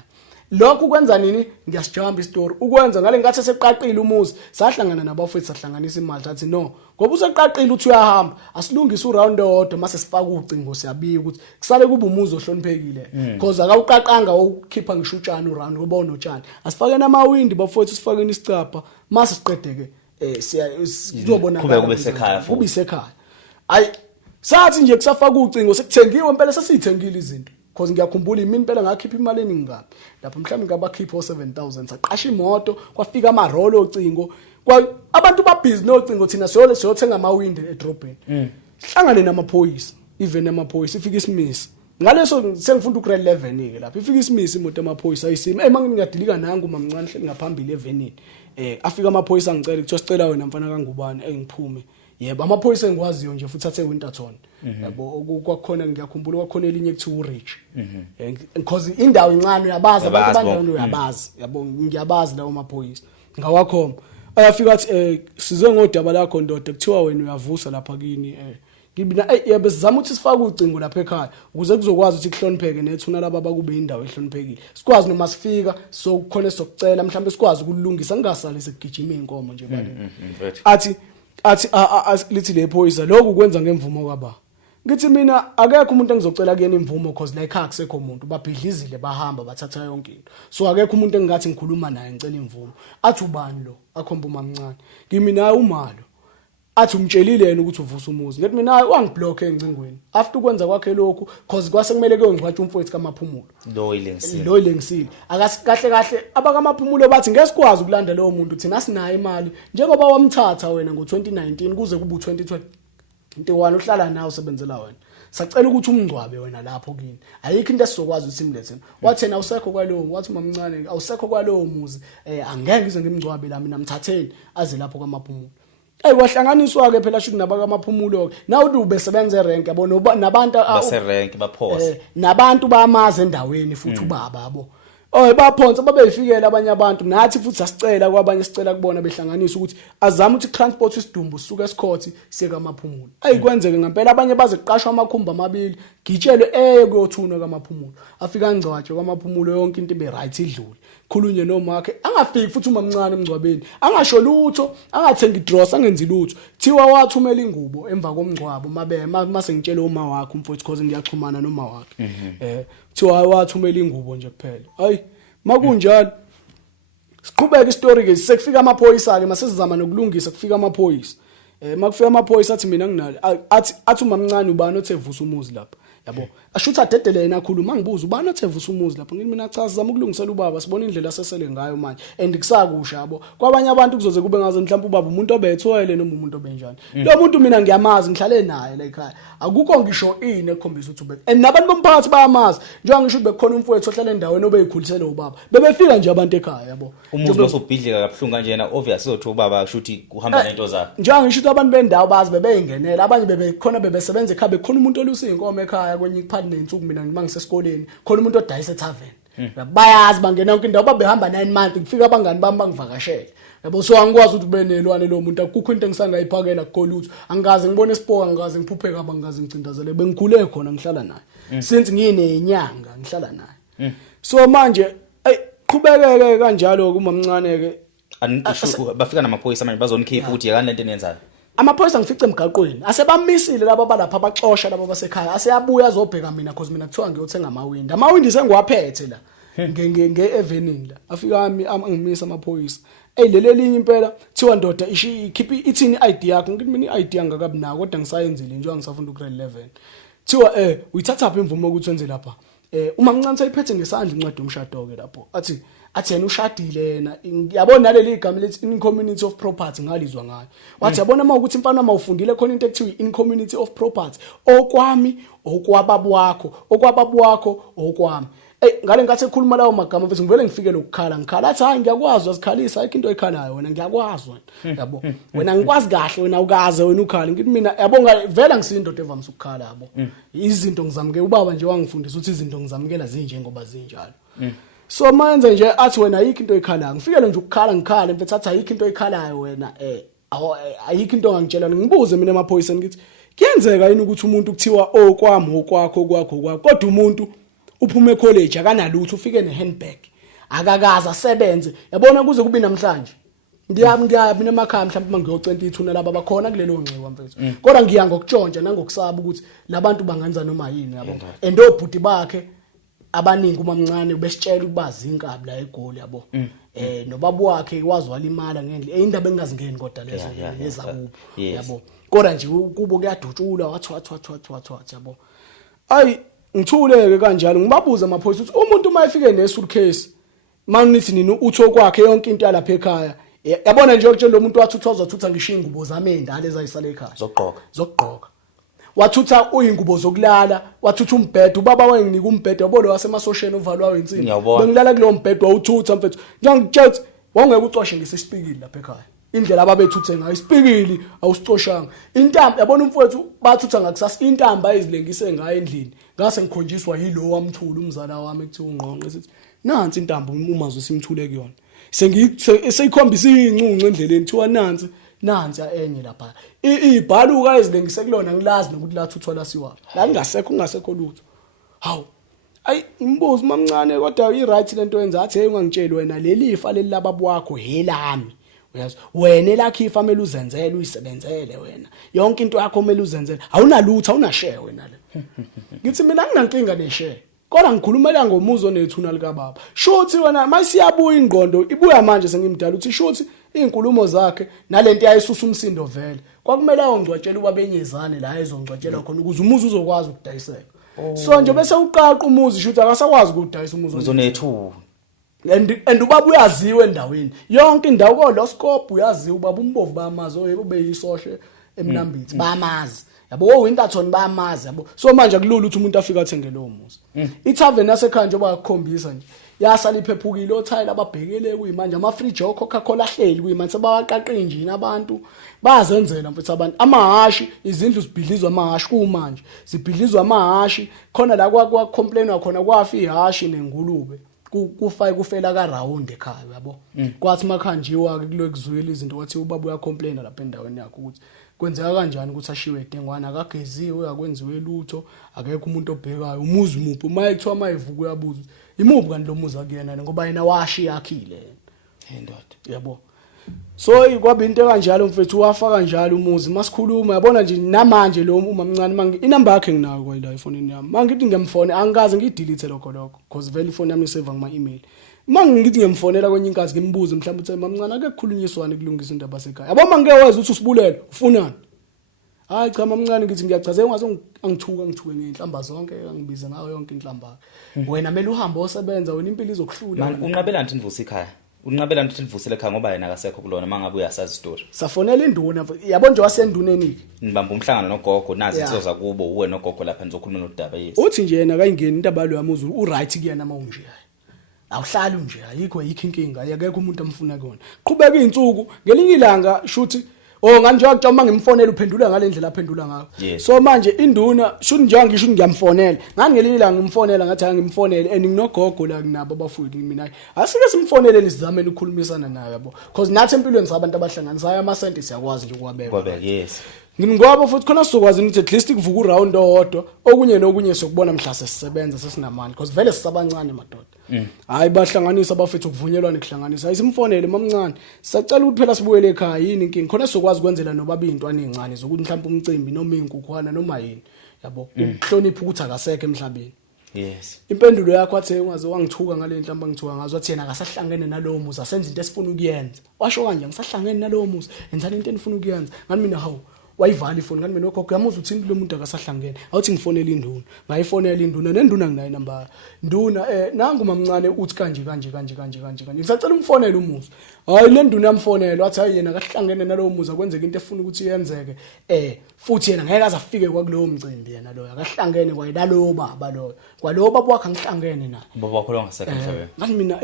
lokho kwenza nini ngiyasijamba istory ukwenza ngale ngathi seqaqile umuzi sahlangana nabafowethu sahlanganisa imali sathi no ngoba useqaqile uthi uyahamba asilungise uround odwa mase sifaka ucingo siyabika ukuthi kusale kuba umuzi ohloniphekile because akawuqaqanga ukukhipha ngisho utshani uround ngoba unotshani asifake namawindi bafowethu sifakeni isicapha mase siqedeke sizobona kube sekhaya kube sekhaya ayi sathi nje kusafaka ucingo sekuthengiwe impela sesithengile izinto because ngiyakhumbula imini impela ngakhipha imali eningi kabi lapho mhlawumbe ngabakhipha 7000 saqasha imoto kwafika amarolo ocingo abantu babhizi nocingo thina siyothenga amawindi edrobheni hlangane namaphoyisa even amaphoyisa ifika isimisi ngaleso sengifunda ugrade 11 ke lapho ifika isimisi imoto amaphoyisa ayisimi manje ngingadilika nangu mamncane hleli ngaphambili evenini afika amaphoyisa ngicela kuthiwa sicela wena mfana kangubani engiphume yebo amaphoyisa engikwaziyo nje futhi athe Winterton yabo kwakhona ngiyakhumbula kwakhona elinye kuthiwa uRich because indawo incane uyabazi abantu abandawo uyabazi yabo ngiyabazi lawo maphoyisa ngawakhoma ayafika athi size ngodaba lakho ndoda kuthiwa wena uyavusa lapha kini ngibina yebo sizama ukuthi sifake ucingo lapha ekhaya ukuze kuzokwazi ukuthi kuhlonipheke nethuna laba bakube indawo ehloniphekile sikwazi noma sifika sokukhona sokucela mhlawumbe sikwazi ukulungisa ngingasali sekugijima inkomo nje bani athi lithi le phoyisa lokhu kwenza ngemvumo kwaba ngithi mina akekho umuntu engizocela kuyena imvumo because la ekhaya kusekho umuntu babhidlizile bahamba bathatha yonke into so akekho umuntu engathi ngikhuluma naye ngicela imvumo athi ubani lo akhomba umamncane kimi naye umalo athi umtshelile yena ukuthi uvusa umuzi ngithi mina wangiblock engcingweni after ukwenza kwakhe lokhu because kwase kumele kuyongcwatsha umfowethu kaMaphumulo lo ilengisile kahle abakamaphumulo bathi ngesikwazi ukulanda lowo muntu thina sinayo imali njengoba wamthatha wena ngo2019 kuze kube u2021 uhlala nawe usebenzela wena sacela ukuthi umngcwabe wena lapho kini ayikho into esizokwazi usimlethena wathi na usekho kwalowo wathi mamncane awusekho kwalowo muzi angeke ngize ngimngcwabe la mina mthatheni aze lapho kaMaphumulo wahlanganiswa ke phela shuthi nabakamaphumulo nawu ubesebenza erank yabona nabantu baserank baphosa nabantu bamaza endaweni futhi ubaba yabo baphonsa babeyifikela abanye abantu nathi futhi asicela kwabanye sicela kubona behlanganisa ukuthi azama ukuthi transport isidumbu suka eScourt sika Maphumulo ayikwenzeke ngempela abanye baze kuqashwa amakhumba amabili gitshelwe kuyothunwa kaMaphumulo afika ngcwatshe kwaMaphumulo yonke into ibe right idlule khulunye nomakhe angafiki futhi umamncane emngcwabeni angasho lutho angathengi dross angenzi lutho thiwa wathumela ingubo emva komngcwabo mase ngitshela uma wakhe umfowethu because ngiyaxhumana noma wakhe thiwa wathumela ingubo nje kuphela hayi makunjalo siqhubeka istory ke sekufika amaphoyisa ke masesizama nokulungisa kufika amaphoyisa makufika amaphoyisa athi mina nginalo athi umamncane ubani othe vusa umuzi lapha yabo ashutha adedele yena akhuluma ngibuza ubani othe vusa umuzi lapha ngithi mina cha sizama ukulungisela ubaba sibona indlela asesele ngayo manje and kusakusha yabo kwabanye abantu kuzoze kube ngazo mhlawumbe ubaba umuntu obethwele noma umuntu obenjani lo muntu mina ngiyamazi ngihlale naye la ekhaya akukho ngisho ini ekhombisa ukuthi ube and nabantu bomphakathi bayamazi njengoba ngisho bekhona umfowethu ohlala endaweni obeyikhulisele ubaba bebefika nje abantu ekhaya yabo umuzi losobhidlika kabuhlungu kanjena obvious uthi ubaba kushuthi kuhamba nento zakhe njengoba ngisho abantu bendawo bazi bebeyingenela abanye bebekhona bebesebenza ekhaya bekhona umuntu olusa inkomo ekhaya kwenye ipartner insuku mina ngimangise esikoleni khona umuntu odayisa etavern bayazi bangena yonke indawo babehamba 9 months kufika abangani bami bangivakashele yabo so angikwazi ukuthi ube nelwane lo muntu akukho into engisangayiphakela kukolutho angaze ngibone isipoka angaze ngiphuphe kaba angaze ngicindazele bengikhule khona ngihlala naye since nginenyanga ngihlala naye so manje qhubekeke kanjalo kumamncane ke bafika namaphoyisa manje bazonikhipha ukuthi yakani lento enenzayo amaphoyisa ngifice emgaqweni asebamisile laba balapha baxoxa laba basekhaya aseyabuya azobheka mina because mina kuthiwa ngiyothenga amawindi sengiwaphethe la nge-evening la afika angimisa amaphoyisa lele linye impela thiwa ndoda ikhiphi ithini ID yakho ngithi mina iID angakabi nako kodwa ngisayenzile njengoba ngisafunda ugrade 11 thiwa uyithatha phi imvumo ukuthi wenze lapha umamncane sayiphethe ngesandla incwadi yomshado ke lapho athi yena ushadile yena yabona naleli igama lethi in community of property ngalizwa ngayo wathi yabona uma ukuthi mfana uma ufundile khona into ekuthiwa in community of property okwami okwababa wakho okwami ngale ngathi ekhuluma lawo magama mfethu ngivele ngifike lokukhala ngikhala athi hayi ngiyakwazi azikhalisa ayikho into ekhalayo wena ngiyakwazi wena yabo wena ngikwazi kahle wena ukaze wena ukhala ngithi mina yabo vela ngisindoda evamise ukukhala yabo izinto ngizamke ubaba nje wangifundisa ukuthi izinto ngizamkela zinje ngoba zinjalo so manje nje athi wena ayikho into ekhalayo ngifikele nje ukukhala ngikhala mfethu athi ayikho into ekhalayo wena ayikho into angitshela ngibuze mina emaphoyiseni ngithi kuyenzeka yini ukuthi umuntu kuthiwa okwami okwakho kodwa umuntu uphuma ecollege akanalutho ufike nehandbag akakaza asebenze yabona kuze kube namhlanje ngiyami nemakhaya mhlawumbe mangiyocenta ithuna laba bakhona kulelo ngciwa mfethu kodwa ngiya ngokutshontsha nangokusaba ukuthi labantu bangenza noma yini yabo endobhuti bakhe abaningi umamncane besitshela ukuba zinkabi la eGoli yabo nobabu wakhe wazi walimala ngendlela indaba engazingeni kodwa lezo lezakubo Yes. yabo kodwa nje kubo kuyadutshula wathi yabo ayi ngithuleke kanjalo ngibabuza amaphoyisa ukuthi umuntu mayefike nesuitcase manithi nini utho kwakhe yonke into yalapha ekhaya yabona nje ukutshela lo muntu wathi uzothutha ngisho ingubo zami endala ezayisala ekhaya zokugqoka wathutha uyingubo zokulala wathutha umbhedo ubaba wayenginika umbhedo yabo lo wasemasosheni uvalwa wensimbi bengilala kulo mbhedo wawuthutha mfethu ngiyangitshela ukuthi wongeke ucoshe ngisisipikili lapha ekhaya indlela ababethuthe ngayo isipikili awusicoshanga intambo yabona umfowethu bathutha ngakusasa intamba ezilengise ngayo endlini ngase ngikhonjiswa yilo wamthula umzala wami ekuthiwa ungqonqe sithi nansi intambo umazwe simthule kuyona sengikhombisa incuncu endleleni thiwa nansi enye lapha ibhaluka ezilengise kulona ngilazi nokuthi lathuthwa lasiwa la kungasekho lutho hawu ayi imbuzi mamncane kodwa i-right lento yenza athi hey ungangitsheli wena lelifa lelababo wakho helami uyazi wena elakhifa kumele uzenzele uyisebenzele wena yonke into yakho kumele uzenzele awunalutho awunashare wena le ngithi mina nginankinga neshare kodwa ngikhulumela ngomuzo nethuna lika baba shothi wena mayisiyabuya ingqondo ibuya manje sengimdala uthi shothi izinkulumo zakhe nalento yayisusa umsindo vele kwakumele ayongcwatshela ubabenyezane la ezongcwatshela khona ukuze umuzi uzokwazi ukudayiseka so nje bese uqaqa umuzi shothi akasakwazi ukudayisa umuzi uzonethu and ubaba uyaziwe endaweni yonke indawo ko Loskop uyaziwa ubaba umbovu bayamazi ube yisoshe eMnambithi bayamazi yabo Winterton bayamazi yabo so manje kulula ukuthi umuntu afike athenge lo muzi ithaveni yasekhaya nje bayakukhombisa nje yasala iphephukile othayela ababhekele kuyimanje ama fridge Coca-Cola ahleli kuyimanje sebawaqaqe injini abantu bazenzela mfethu abantu amahashi izindlu zibhidlizwa amahashi kumanje zibhidlizwa amahashi khona la kwa complainwa khona kwafi ihashi nengulube kufela ka round ekhaya yabo kwathi makhanjiwa ke kulo kuzwela izinto wathi ubaba uyacomplaina lapha endaweni yakhe ukuthi kwenzeka kanjani ukuthi ashiwe idengwane akageziwe akwenziwe lutho akekho umuntu obhekayo umuzi muphi mayekuthiwa mayivuka uyabuza imuphi kanti lo muzi akuyena ngoba yena washi yakhile ndoda yabo so ikwaba into kanjalo mfethu wafaka njalo umuzi masikhuluma yabona nje namanje lo umamncane inamba yakhe nginayo kwa la iPhone yami mangithi ngemfone angikaze ngidelete lokho because vele iPhone yami isave ngama email mangithi ngemfonela kwenye inkazi ngimbuze mhlawumbe uthi mamncane ake kukhulunyiswane kulungisa indaba sekhaya yabo mangeke wazi ukuthi usibulele ufunani hayi cha mamncane ngithi ngiyachaza ungaze angithuke ngenhlamba zonke angibize ngayo yonke inhlamba wena mele uhambe osebenza wena impilo izokuhlula man unqabela nti nivusa ekhaya unqabela nti nivusele ekhaya ngoba yena akasekho kulona mangabe uyasazi story safonela induna yabo nje wasenduneni nibamba umhlangano nogogo nazi itsoza kubo uwe nogogo lapha nizokhuluma nodaba yesi uthi nje yena kayingeni indaba lo yamuzu uright kuyena mawunje awuhlali nje ayikho inkinga yakekho umuntu amfuna kona qhubeka izinsuku ngelinye ilanga shuthi nganje wakutshela uma ngimfonela uphendula ngalendlela aphendula ngayo so manje induna shuthi nje ngisho ngiyamfonela ngani ngelinye ilanga ngimfonela ngathi ngimfonele and nginogogo la kunabo abafundi mina asike simfonele nisizameni ukukhulumisana naye yabo because nathi empilweni sabantu abahlanganisayo amasente siyakwazi nje ukuwabeka yes ngoba futhi khona sizokwazi ukuthi at least kuvuka uround owodwa okunye nokunye sokubona mhlase sisebenza sesinamandla because vele sisabancane madoda hayi bahlanganisa abafethu kuvunyelwana kuhlanganisa ayisimfonele mamncane sicela ukuthi phela sibuyele ekhaya yini inkingi khona sizokwazi ukwenzela noba intwana ezincane zokuthi mhlawumbe umcimbi noma inkukhwana noma yini yabo ukuhlonipha ukuthi akasekho emhlabeni yes impendulo yakho athe ungaze wangithuka ngale nhlamba ngithuka ngazo wathi yena akasahlangene nalowo muzi asenza into esifuna ukuyenza washo kanje ngisahlangene nalowo muzi enzani into enifuna ukuyenza ngani mina hawu wayivala ifoni ngani mina gogo yamuza uthi lo muntu akasahlangene awuthi ngifonela induna ngayifonela induna nenduna nginayo number nduna nangu mamncane uthi kanje ngisacela umfonele umuzi hayi le nduna yamfonela wathi hayi yena akahlangene nalowo muzi akwenzeka into efuna ukuthi iyenzeke futhi yena ngeke aze afike kwakulowo mcimbi yena lo akahlangene kwayilalo baba lo kwalowo baba wakhe ngihlangene naye baba wakho lo ngasekho emhlabeni ngani mina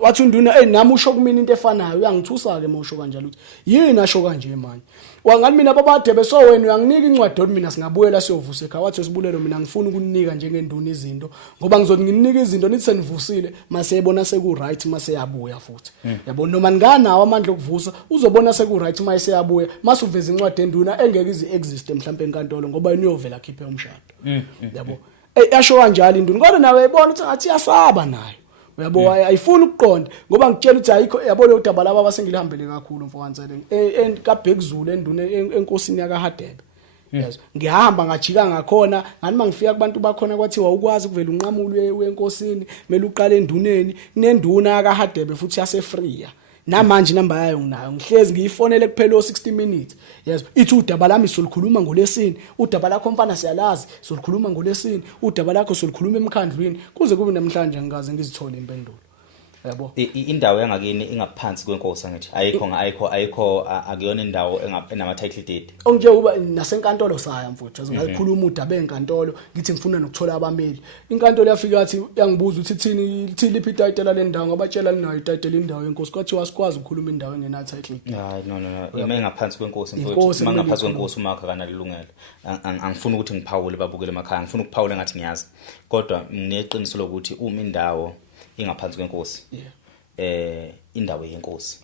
wathi unduna nami usho kumina into efanayo uyangithusa ke mawusho kanjalo uthi yini asho kanje manje wangani mina babade beso wena uyanginika incwadi dot mina singabuyela siyovusa ekhaya wathi sibulelo mina ngifuna ukunika njengenduna izinto ngoba ngizothi nginika izinto nithi senivusile maseyibona seku right maseyabuya futhi yabona noma nganawo amandla okuvusa uzobona seku right mayeseyabuya masuveza incwadi enduna engeke izi exist mhlawumbe enkantolo ngoba iniyovela khiphe umshado yabo asho kanjalo induna kodwa nawe ibona ukuthi ngathi yasaba nayo uyabo ayifuni ukuqonda ngoba ngitshela ukuthi ayikho yabo lo daba laba abasengilihambele kakhulu mfokansele enkabhekuzulu endune enkosini yaka Hadebe Yes, ngihamba ngajika ngakhona ngani mangifika kubantu bakhona kwathiwa ukwazi kuvela unqamulwe wenkosini mele uqale enduneni kunenduna akaHadebe futhi yasefriya namanje inamba yayo nginayo ngihlezi ngiyifonele kuphela 60 minutes. Yes, ithi udaba lami solukhuluma ngolesini, udaba lakho mfana siyalazi solukhuluma ngolesini, udaba lakho solukhuluma emkhandlwini kuze kube namhlanje ngikaze ngizithole impendulo. Yabo indawo yangakini ingaphansi kwenkosi ngithi ayikho akuyona indawo enama title deed. Onje uba nasenkantolo saya mfuthu ngayikhuluma udaba enkantolo ngithi ngifuna nokuthola abameli. Inkantolo yafika yathi yangibuza ukuthi thini liphi ititle le ndawo ngabatshela linayo ititle indawo yenkosi kwathi wasikwazi ukukhuluma indawo engena title deed. Hayi no ima ngaphansi kwenkosi mfuthu mangaphansi kwenkosi umakho kana lilungelo. Angifuni ukuthi ngiphawule babukele emakhaya ngifuna ukuphawula ngathi ngiyazi kodwa ngineqiniso lokuthi uma indawo ingaphansi kwenkosi indawo yenkosi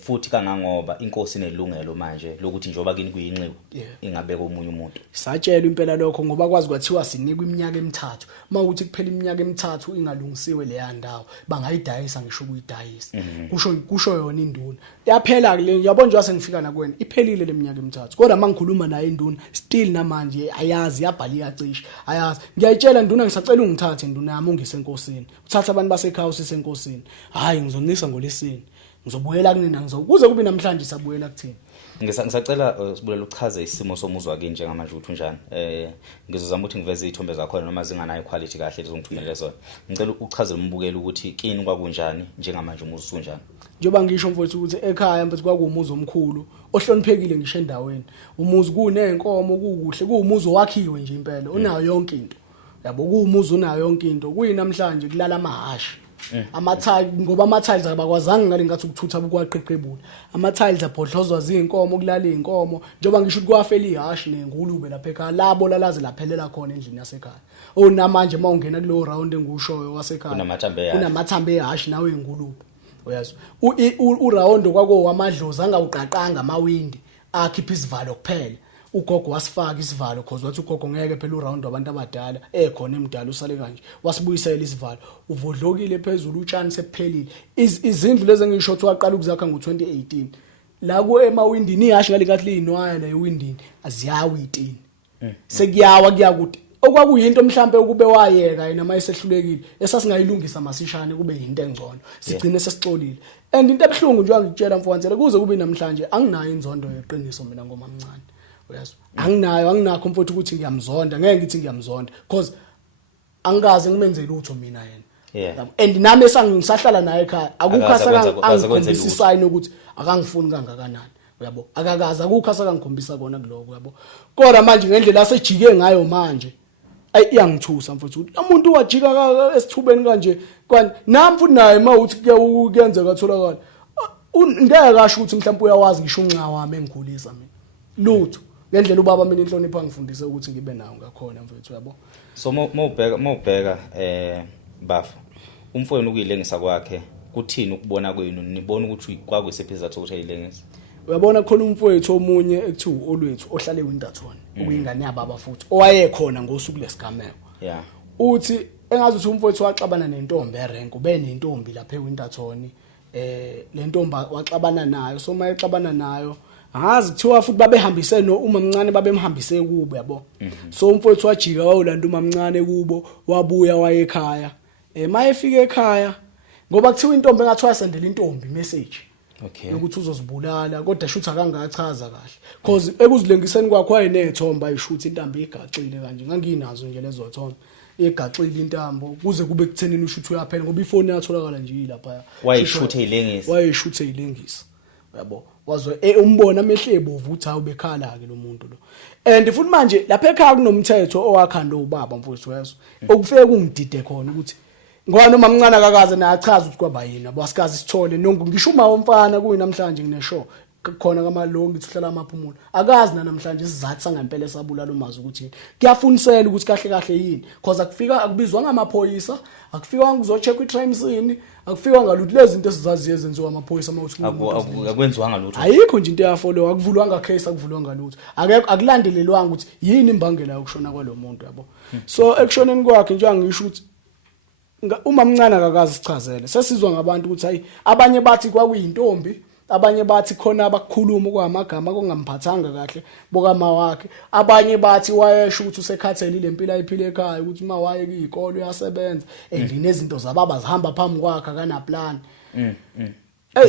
futhi kangangoba inkosi inelungelo manje lokuthi njoba kini kuyinxiwa ingabeka omunye umuntu satshela impela lokho ngoba kwazi kwathiwa sinikwa iminyaka emithathu mawukuthi kuphela iminyaka emithathu ingalungisiwe leya ndawo bangayidayisa ngisho ukuyidayisa kusho yona induna yaphela le yabo nje wasengifika na kuwena iphelile leminyaka emithathu kodwa mangikhuluma naye induna still namanje ayazi yabhala iyacisha ayazi ngiyayitshela induna ngisacela ungithathe induna yami ungise enkosini uthatha abantu basekhaya usisenkosini hayi ngizonisa ngolesini ngizobuyela kunina ngizokuze kube namhlanje sabuyela kuthini ngisacela sibulela uchaze isimo somuzi wakini njengamanje uthi unjani ngizozama ukuthi ngiveze izithombe zakho noma zinganayo quality kahle lezongithumelela zona ngicela uchaze umbukeli ukuthi kini kwakunjani njengamanje umuzi unjani njoba ngisho mfowethu ukuthi ekhaya mfethu kwakuwumuzi omkhulu ohloniphekile ngisho endaweni umuzi kunenkomo kukuhle kuwumuzi owakhiwe nje impela unayo yonke into yabo kuwumuzi unayo yonke into kuyinamhlanje kulala amahashi ama-tiles ngoba ama-tiles abakwazanga ngale ngathi ukuthutha bukwaqeqebula ama-tiles abhodlozwa zinkomo kulala inkomo njoba ngisho ukuthi kwafela ihashi nengulube lapha ekhaya labo lalaze laphelela khona endlini yasekhaya namanje mawungena kulo round engushoyo wasekhaya kunamathambo ehashi nawe ingulube uyazi uround kwako amadlozi angawuqaqanga amawindi akhipha isivalo kuphela ugogo wasifaka isivalo cause wathi ugogo ngeke phela uround wabantu abadala ekhona emdala usale kanje wasibuyisela isivalo uvodlokile phezulu utshani sephelile izindlu lezi ngisho ukuthi waqala ukuzakha ngo2018 la ku emawindini ihashi ngale ngathi linwaya la ewindini aziyawi itini sekuyawa kuyakude okwakuyinto mhlambe ukube wayeka yena mayesehlulekile esasingayilungisa masishane kube yinto engcono sigcine sesixolile and into ebhlungu nje angitshela mfowethu kuze kube namhlanje anginayo inzondo yeqiniso mina ngoma mncane uyazi anginakho mfowethu ukuthi ngiyamzonda ngeke ngithi ngiyamzonda because angazi ngimenzele utho mina yena and nami esangisahlala naye ekhaya akukho angikhombisa sign ukuthi akangifuni kangakanani uyabo akakaza akukho asakangikhombisa kona kuloko uyabo kodwa manje ngendlela asejike ngayo manje iyangithusa mfowethu umuntu wajika esithubeni kanje kwani nami futhi naye mawuthi kuyenzeka atholakala ngeke kasho ukuthi mhlawumbe uyawazi ngisho unqa wami engikhulisa mina lutho ngendlela ubaba mina inhlonipho angifundise ukuthi ngibe nawo ngakhona mfowethu yabo so mawubheka bafa umfowenu ukuyilengisa kwakhe kuthini ukubona kwenu nibona ukuthi kwakwesephizathi ukuthi ayilengisa uyabona khona umfowethu omunye ekuthiwa olwethu ohlale eWinterton okuyingane yababa futhi owayekhona ngosuku lesigameko uthi engazi ukuthi umfowethu waxabana nentombi erenk ube nentombi lapha eWinterton le ntombi waxabana nayo so mayexabana nayo angazi kuthiwa futhi babehambise uma mncane babemhambise kubo yabo so umfowethu wajika wawulanda uma mncane kubo wabuya waye ekhaya mayefika ekhaya ngoba kuthiwa intombi engathi wasendela intombi message ukuthi uzozibulala kodwa shuthi akangachaza kahle because ekuzilengiseni kwakho wayenethomba ayishuthi intambo igaxile kanje nganginazo nje lezo thomba igaxile intambo kuze kube kuthenini ushuthi uyaphela ngoba ifoni yatholakala nje lapha wayeshuthe ilengisa yabo wazwe umbona amehle ebovu uthi awubekhala ke lo muntu lo and futhi manje lapha ekhaya kunomthetho owakhanda ubaba mfowethu weso okufeke kungidide khona ukuthi ngoba noma mncane akakaze naye achaza ukuthi kwaba yini abasikazi sithole ngisho uma womfana kuyinamhlanje ngineshow khona kamalongi ngithi hlala amaphumulo akazi namhlanje isizathu sangempela esabulala umazi ukuthi kuyafunisela ukuthi kahle kahle yini because akubizwa ngamaphoyisa akufika ngizocheck i-crime scene akufika ngaluthi lezi zinto esizazi ezenziwa amaphoyisa mawuthi akwenziwanga lutho ayikho nje into yafollow akuvulwanga case akuvulwanga lutho akulandelelwanga ukuthi yini imbangela yokushona kwalomuntu yabo so ekushoneni kwakhe nje angisho ukuthi uma mncane akakazi sichazele sesizwa ngabantu ukuthi hayi abanye bathi kwakuyintombi abanye bathi khona abakukhuluma kwamagama kongamphathanga kahle bokama wakhe, abanye bathi wayesho ukuthi usekhathele lempilo ayiphile ekhaya ukuthi uma waye kuyikole uyasebenza nezinto zababa zihamba phambi kwakhe kana plan.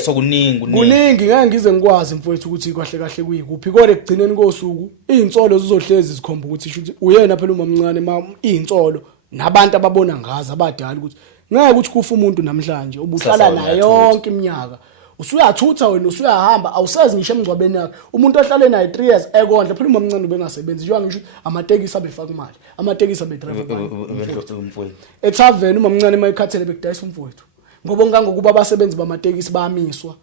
So kuningi ngeke ngize ngikwazi mfowethu ukuthi kahle kahle kuyikuphi kodwa ekugcineni kosuku izinsolo zizohlezi zikhomba ukuthi shuthi uyena phela umamncane izinsolo nabantu ababona ngazi abadala ukuthi ngeke ukuthi kufa umuntu namhlanje ubuhlala naye yonke iminyaka usuyathutha wena usuyahamba awusezi ngisho emgcwabeni yakhe umuntu ohlale naye 3 years ekondla phela umamncane ubengasebenzi njengoba ngisho amatekisi abefaka imali amatekisi abedriver umfowethu ethaveni umamncane mayikhathele bekudayisa umfowethu ngoba ngangokuba abasebenzi bamatekisi bamiswa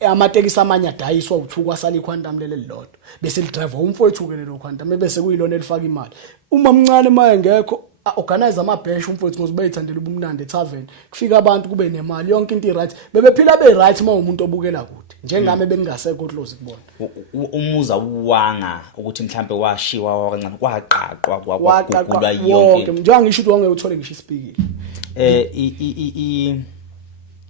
amatekisi amanye adayiswa uthuku asala iquantum lele lilodwa bese lidriver umfowethu ke lelo quantum bese kuyilona elifaka imali umamncane maye ngekho organize amabhesh umfowethu ngoba bayithandela ubumnandi ethaveni kufika abantu kube nemali yonke into right bebephila be right uma umuntu obukela kude njengami bengingasekho close kubona umuza uwanga ukuthi mhlambe washiwa kancane kwaqaqwa kwaqulwa yonke njengoba ngisho ukuthi wangeke uthole ngisho isipikile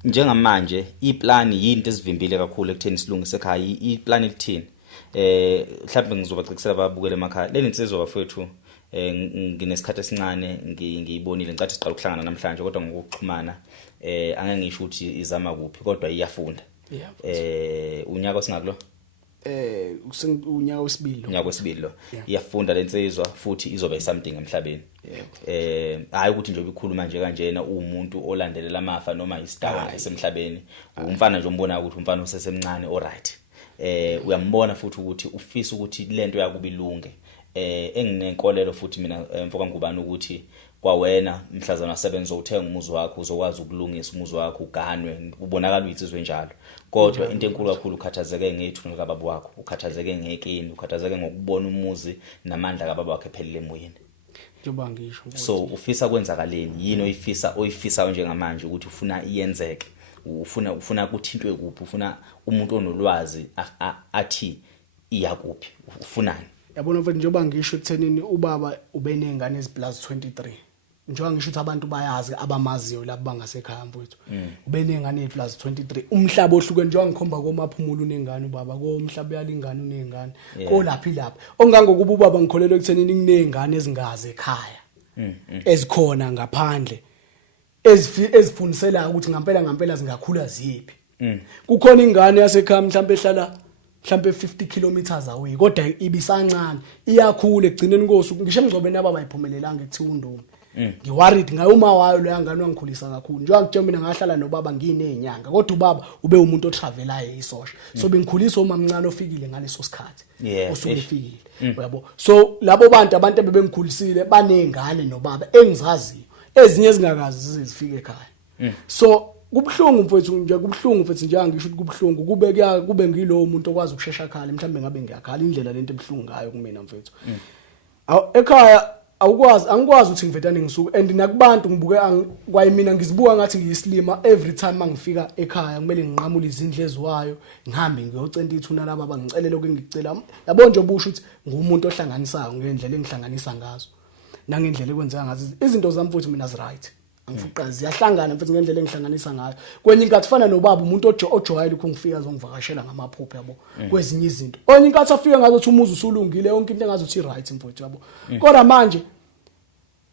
njengamanje iplan yinto esivimbile kakhulu ekutheni silungise ekhaya iplan elithini mhlawumbe ngizobacikisela ababukele emakhaya leni insizwa bafethu nginesikhathi esincane ngiyibonile ngicathi siqala ukuhlangana namhlanje kodwa ngokuxhumana angeke ngisho ukuthi izama kuphi kodwa iyafunda unyaka osingakulo unyaka wesibili lo iyafunda lensizwa futhi izoba something emhlabeni hayi ukuthi nje ubikhuluma nje kanjena umuntu olandelela amafa noma istar esemhlabeni umfana nje umbona ukuthi umfana usesemncane alright uyambona futhi ukuthi ufisa ukuthi lento yakubilunge enginenkolelo futhi mina mfoka ngubani ukuthi kwawena mhlazana wasebenza uthenga umuzi wakho uzokwazi ukulungisa umuzi wakho uganwe ubonakala uyitsizwe njalo kodwa into enkulu kakhulu ukhathazeke ngethuna kababa wakho ukhathazeke ngekini ukhathazeke ngokubona umuzi namandla kababa wakhe ephelele emoyeni njengoba ngisho so ufisa kwenzakaleni yini oyifisa njengamanje ukuthi ufuna iyenzeke ufuna kuthintwe kuphi ufuna umuntu onolwazi athi iyakuphi ufunani yabona mfethu njengoba ngisho ekuthenini ubaba ubenengane eziplus 23 njengoba ngisho ukuthi abantu bayazi abamaziyo lapha bangasekhaya mfethu ubenengane eziplus 23 umhlaba ohlukene njengoba ngikhomba komaphumulo unengane ubaba komhlaba uyalingana unengane kolaphi lapha ongangokuba ubaba ngikholelwa ekuthenini kunengane ezingaze ekhaya ezikhona ngaphandle ezifundisela ukuthi ngampela zingakhula ziphi kukhona ingane yasekhaya mhlawumbe ehlala mhlambe 50 kilometers away kodwa ibisancane iyakhula egcineni kosuku ngisho emgcobeni ababa ayiphumelelanga ekuthiwa undumi ngiworried ngayo uma wayo lo yangane wangikhulisa kakhulu njengoba ngitshela mina ngahlala nobaba nginezinyanga kodwa ubaba ube umuntu otravelayo isosha so bengikhulisa uma mncane ofikile ngaleso sikhathi osuke efikile uyabo so labo abantu abebengikhulisile banezingane nobaba engizaziyo ezinye ezingakazi zizifike ekhaya so kubhlungu mfethu nje kubhlungu mfethu nje angisho ukuthi kubhlungu kube ngilo umuntu okwazi ukushesha khala mhlambe ngabe ngiyakhala indlela lento ebhlungu ngayo kumina mfethu ekhaya angikwazi ukuthi ngivetane ngisuku and nakubantu ngibuke kwayimina ngizibuka ngathi ngiyislima every time mangifika ekhaya kumele nginqamule izindle eziwayo ngihambe ngiyocenta ithuna laba bangicelele okungicela yabo nje obusho ukuthi ngumuntu ohlanganisayo ngendlela engihlanganisa ngazo nangendlela ekwenzeka ngazo izinto zami mfethu mina zi right angifuqa ziyahlangana mfethu ngendlela engihlanganisa ngayo kwenye inkathi fana nobaba umuntu ojwayele ukungifika zongivakashela ngamaphupho yabo kwezinye izinto onye inkathi afika ngazo ukuthi umuzi usulungile yonke into engazi uthi right mfethu yabo kodwa manje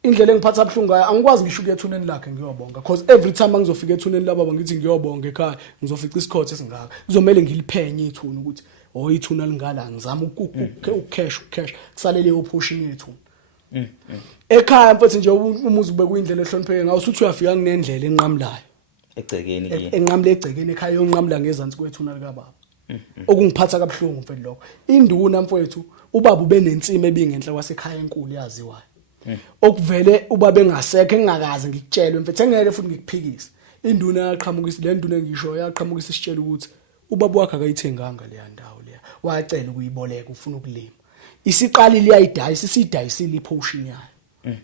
indlela engiphatha abhlungu ngayo angikwazi ngisho ukuyethuneni lakhe ngiyobonga because every time ngizofika ethuneni lababa ngithi ngiyobonga ekhaya ngizofica isikhothi esingaka kuzomela ngiliphenye ithuna ukuthi ithuna lingala ngizama ukucash kusalele leyo portion yethuna ekhaya mfethu nje umuzi ube kuyindlela ehlonipheke ngawo usuthi uyafika kunendlela enqamlayo egcekeni enqamle egcekeni ekhaya yonqamla ngezansi kwethuna lika baba okungiphatha kabhlungu mfethu lokho induna mfethu ubaba ube nensimi ebingenhla kwasekhaya enkulu yaziwayo okuvele ubaba engasekho engakazi ngikutshelwe mfethu engeke futhi ngikuphikise induna yaqhamukisa le nduna ngisho yaqhamukisa isitshela ukuthi ubaba wakhe akayithenganga le ndawo leya wacela ukuyiboleka ufuna ukulima isiqali liyayidayisa isidayisile iportion yayo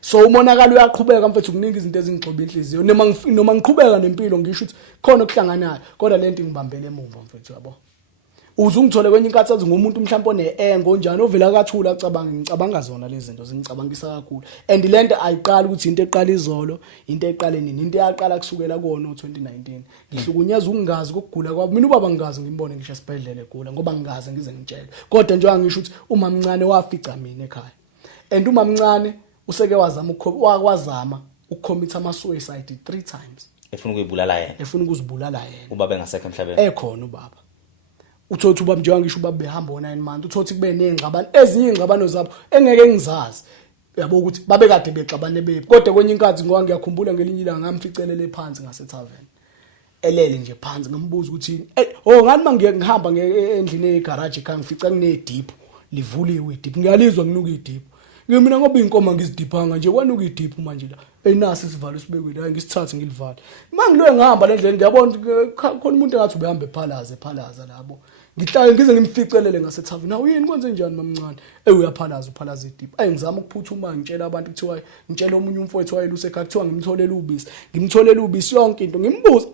so umonakalo uyaqhubeka mfethu kuningi izinto ezingixoba inhliziyo noma ngiqhubeka nempilo ngisho ukuthi khona okuhlanganayo kodwa lento ngibambele emuva mfethu yabo uzungithole kwenye inkathazo ngumuntu mhlawumbe one-engo njani ovela kathula ngicabanga zona lezi zinto zingicabangisa kakhulu and lento ayiqala ukuthi into eqala izolo into eqale nini into yaqala kusukela kuona u2019 ngihlukunyezwa ukungazi kokugula kwabo mina ubaba ngingazi ngimbone ngisho esibhedlela egula ngoba ngingazi ngize ngitshele kodwa njengoba ngisho ukuthi umamncane wafica mina ekhaya and umamncane useke wazama ukucommit ama-suicide 3 times efuna ukuzibulala yena ubaba engasekho emhlabeni ekhona ubaba uthothi ubaba njengoba ngisho ubaba behamba o9 months uthothi kube nezingxabano ezinye ingxabano zabo engeke ngizazi yabo ukuthi babe kade bexabane bephi kodwa kwenye inkathi ngoba ngiyakhumbula ngelinye ilanga ngamficelele phansi ngasetavern elele nje phansi ngambuza ukuthi ngani mangihamba endlini egarage ekhaya ngifica kunedip livuliwe idip ngiyalizwa kunuka idip ngimina ngoba inkomo ngizidiphanga nje kwanuka idip manje la enasi isivalo sibekwe la ngisithathe ngilivale mangiloye ngihamba lendlela ngiyabona khona umuntu engathi ubehamba ephalaza labo ngihlale ngize ngimficelele ngasethaveni nawe yini kwenze njani mamncane uyaphalaza idip ngizama ukuphuthuma ngitshela abantu kuthiwa ngitshela omunye umfowethu wayeluse ekhaya kuthiwa ngimtholele ubisi yonke into ngimbuza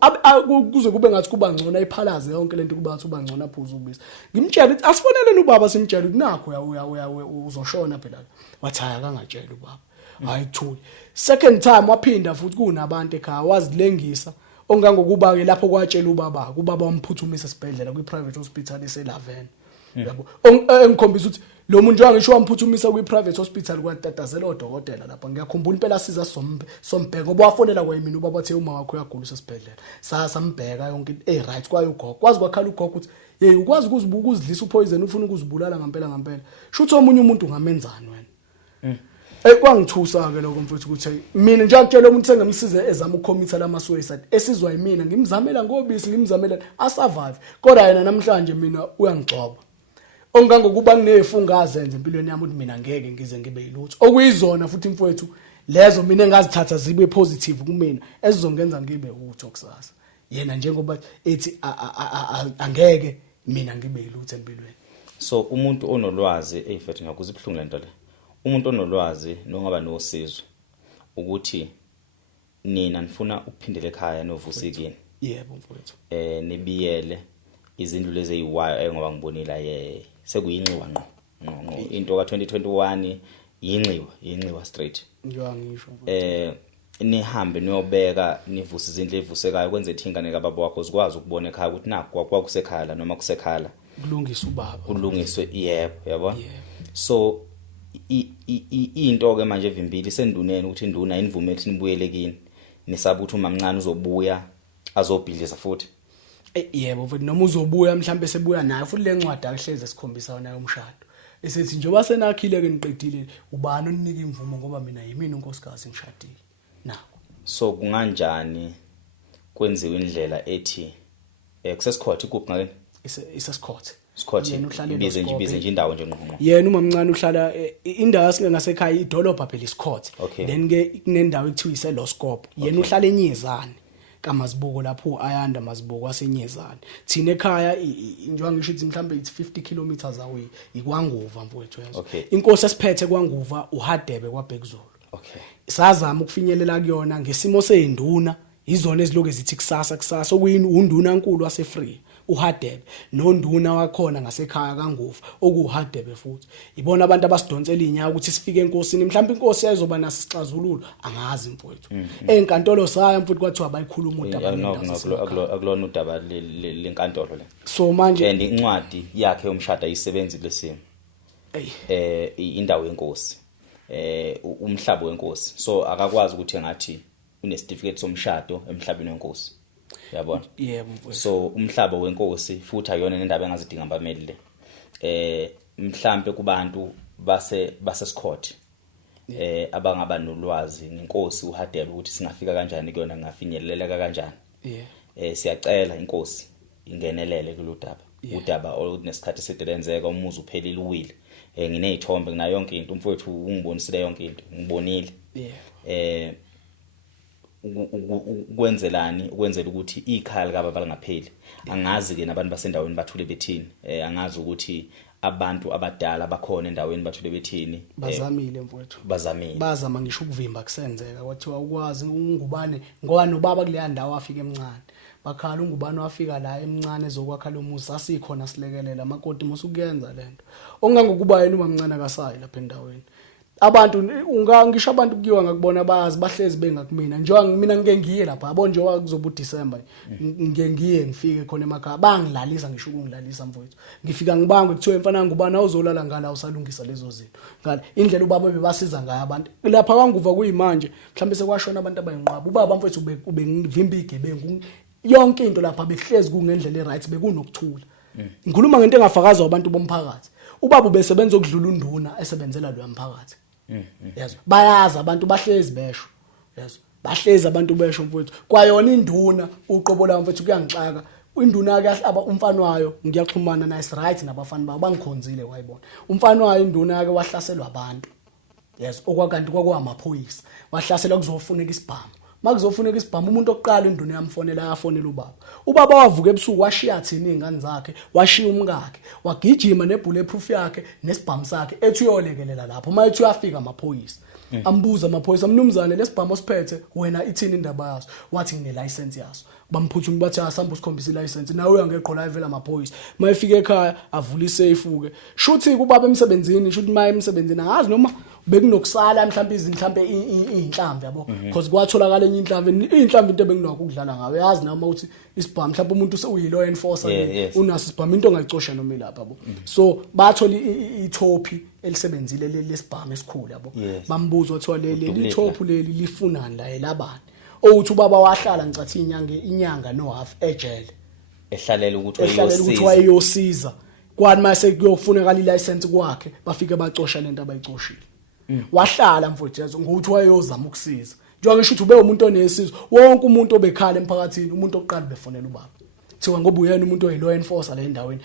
kuze kube ngathi kuba ngcono ayiphalaze yonke lento kuba ngathi uba ngcono aphuza ubisi ngimtshela ukuthi asifoneleni ubaba simtshela ukuthi nakho uzoshona phela wathi akangatshela ubaba ayithuli second time waphinda futhi kunabantu ekhaya wazilengisa ongangokuba ke lapho kwatshela ubaba wamphuthumisa esibhedlela kwi-private hospital eseLaven yabo engikhombisa ukuthi lo muntu ngisho wamphuthumisa kwi-private hospital kwatatazela odokotela lapha ngiyakhumbula impela siza sombheka ngoba wafonela kwayimina ubaba wathe uma wakho uyagula esibhedlela sambheka yonke right kwayo ugogo kwazi kwakhala ugogo ukuthi hey ukwazi ukuzidlisa upoison ufuna ukuzibulala ngempela shutho omunye umuntu ungamenzani wena kwangithusa ke lokho mfowethu ukuthi mina nje akutshela umuntu sengemsize ezama ukukhomitha lama-suicide esizwa yimina ngimzamela ngobisi ngimzamela asurvive kodwa yena namhlanje mina uyangigcoba ongangokuba nginefunga azenze empilweni yami ukuthi mina ngeke ngize ngibe yilutho okuyizona futhi mfowethu lezo mina engazithatha zibe positive kumina ezizongenza ngibe utho kusasa yena njengoba ethi angeke mina ngibe yilutho empilweni so umuntu onolwazi efethu ngakuze ibhlungu lento le umuntu onolwazi nongaba nosizo ukuthi nina nifuna ukuphindela ekhaya novusikini yebo mfowethu nibiyele izindlu lezi eziyiwayo ngoba ngibonila sekuyinxiwa ngqo into ka2021 yinxiwa straight ngisho nihambe niyobeka nivusa izindlu evusekayo kwenze ithingane kababa wakho zikwazi ukubona ekhaya ukuthi nakho kwakusekhala noma kusekhala kulungisa ubaba kulungiswe yabo so into ke manje evimbili senduneni ukuthi induna inivumele ukuthi nibuyele kini nisaba ukuthi umamncane uzobuya azobhidliza futhi yebo futhi noma uzobuya mhlambe sebuya naye futhi lencwadi akuhleze sikhombisa nayo umshado esethi njengoba senakhile ke niqedile ubani oninika imvumo ngoba mina yimina unkosikazi ngishadile nako so kunganjani kwenziwe indlela ethi kusesikhotha igubhu ngakini isesikhotha bize nje indawo nje ngqongqo yena umamncane uhlala indawo ngasekhaya idolobha phela isikhothi then ke kunendawo ekuthiwa iseLoskop yena uhlala eNyezane kaMazibuko lapho ayanda Mazibuko waseNyezane thina ekhaya njengoba ngisho ukuthi mhlambe it's 50 kilometers away ikwanguva mfowethu yazo inkosi esiphethe kwanguva uHadebe kwaBhekuzulu sazama ukufinyelela kuyona ngesimo sezinduna izona eziloke zithi kusasa okuyini unduna enkulu waseFree uHadebe nonduna wakhona ngasekhaya kaNguva okuHadebe futhi ibona abantu abasidonsela inyawo ukuthi sifike enkosini mhlawumbe inkosi yayizoba naso isixazululo angazi mfowethu enkantolo saya mfowethu kwathiwa bayikhuluma udaba akulona udaba lenkantolo le so manje and incwadi yakhe yomshado ayisebenzi kulesimo indawo yenkosi umhlaba wenkosi so akakwazi ukuthi ngathi une certificate somshado emhlabeni wenkosi yabona yebo so umhlaba wenkosi futhi ayona nendaba engazidinga abameli le mhlambe kubantu basesikhothe abangaba nolwazi ngenkosi uHadebe ukuthi singafika kanjani kuyona ngafinyeleleka kanjani siyacela inkosi ingenelele kuludaba udaba olunesikhathi esedelenzeka umuzi uphelile uwile nginezithombe nginayo yonke into umfowethu ungibonisile yonke into ngibonile ukwenzelani ukwenzela ukuthi ikhaya likababa lingapheli angazi ke nabantu basendaweni bathule bethini angazi ukuthi abantu abadala bakhona endaweni bathule bethini bazamile mfowethu bazamile bazama ngisho ukuvimba kusenzeka kwathiwa ukwazi ungubane ngoba nobaba kuleya ndawo afika emncane bakhala ungubane wafika la emncane ezokwakha lo muzi asikhona silekelela amakoti musukuyenza lento ongangokuba yena umamncane akasayi lapha endaweni abantu ngisho abantu kuyiwa ngakubona bayazi bahlezi bengakumina njengoba mina ngike ngiye lapha yabo njengoba kuzoba uDecember ngike ngiye ngifike khona emakhaya bangilalisa ngisho ukungilalisa mfowethu ngifika ngibangwe kuthiwa mfana ngubani awuzolala ngala usalungisa lezo zinto ngala indlela ubaba bebasiza ngayo abantu lapha kwanguva kuyimanje mhlambe sekwashona abantu abayinqwaba ubaba mfowethu ubengivimba igebengu yonke into lapha behlezi kungendlela eright bekunokuthula ngikhuluma ngento engafakazwa abantu bomphakathi ubaba ubesebenza ukudlula unduna esebenzela lo yamphakathi yazi bayazi abantu bahlezi besho yazi bahlezi abantu besho mfowethu kwayona induna uqobo la mfowethu kuyangixaka induna yake umfana wayo ngiyaxhumana nice right nabafana babo bangikhonzile wayibona umfana wayo induna yake wahlaselwa abantu yazi okwakanti kwakwamaphoyisa wahlaselwa kuzofuneka isibhamu makuzofuneka isibhamu umuntu oqala induna yamfonela yafonela ubaba wavuka ebusuku washiya thina izingane zakhe washiya umkakhe wagijima nebulletproof yakhe nesibhamu sakhe ethi uyolekelela lapho mayethi uyafika amaphoyisa ambuza amaphoyisa mnumzane lesibhamu osiphethe wena ithini indaba yaso wathi ngine license yaso bamphuthu bathi asamba usikhombisa ilicense nawe uyangeqola ivela amaphoyisa mayefika ekhaya avula isafe ke shuthi kubaba emsebenzini shuthi maye emsebenzini angazi noma bekunokusala mhlawumbe mhlawumbe inhlamvu yabo because kwatholakala enye inhlamvu into ebenginakho ukudlala ngayo yazi noma ukuthi isibhamu mhlawumbe umuntu uyilaw enforcer unaso isibhamu into ongayicosha noma ilapha yabo so bathola ithopi elisebenzile lesibhamu esikhulu yabo bambuza wathiwa leli ithopi leli lifunani la elabani othi ubaba wahlala ngicathi inyanga no half ejele ehlalela ukuthi wayeyosiza kwani mase kuyofuneka ilicense kwakhe bafike bacosha lento abayicoshile wahlala mfowethu yazi ngokuthi wayeyozama ukusiza njengoba ngisho ukuthi ube umuntu onesizo wonke umuntu obekhala emphakathini umuntu oqala befonela ubaba thiwa ngoba uyena umuntu oyilaw enforcer la endaweni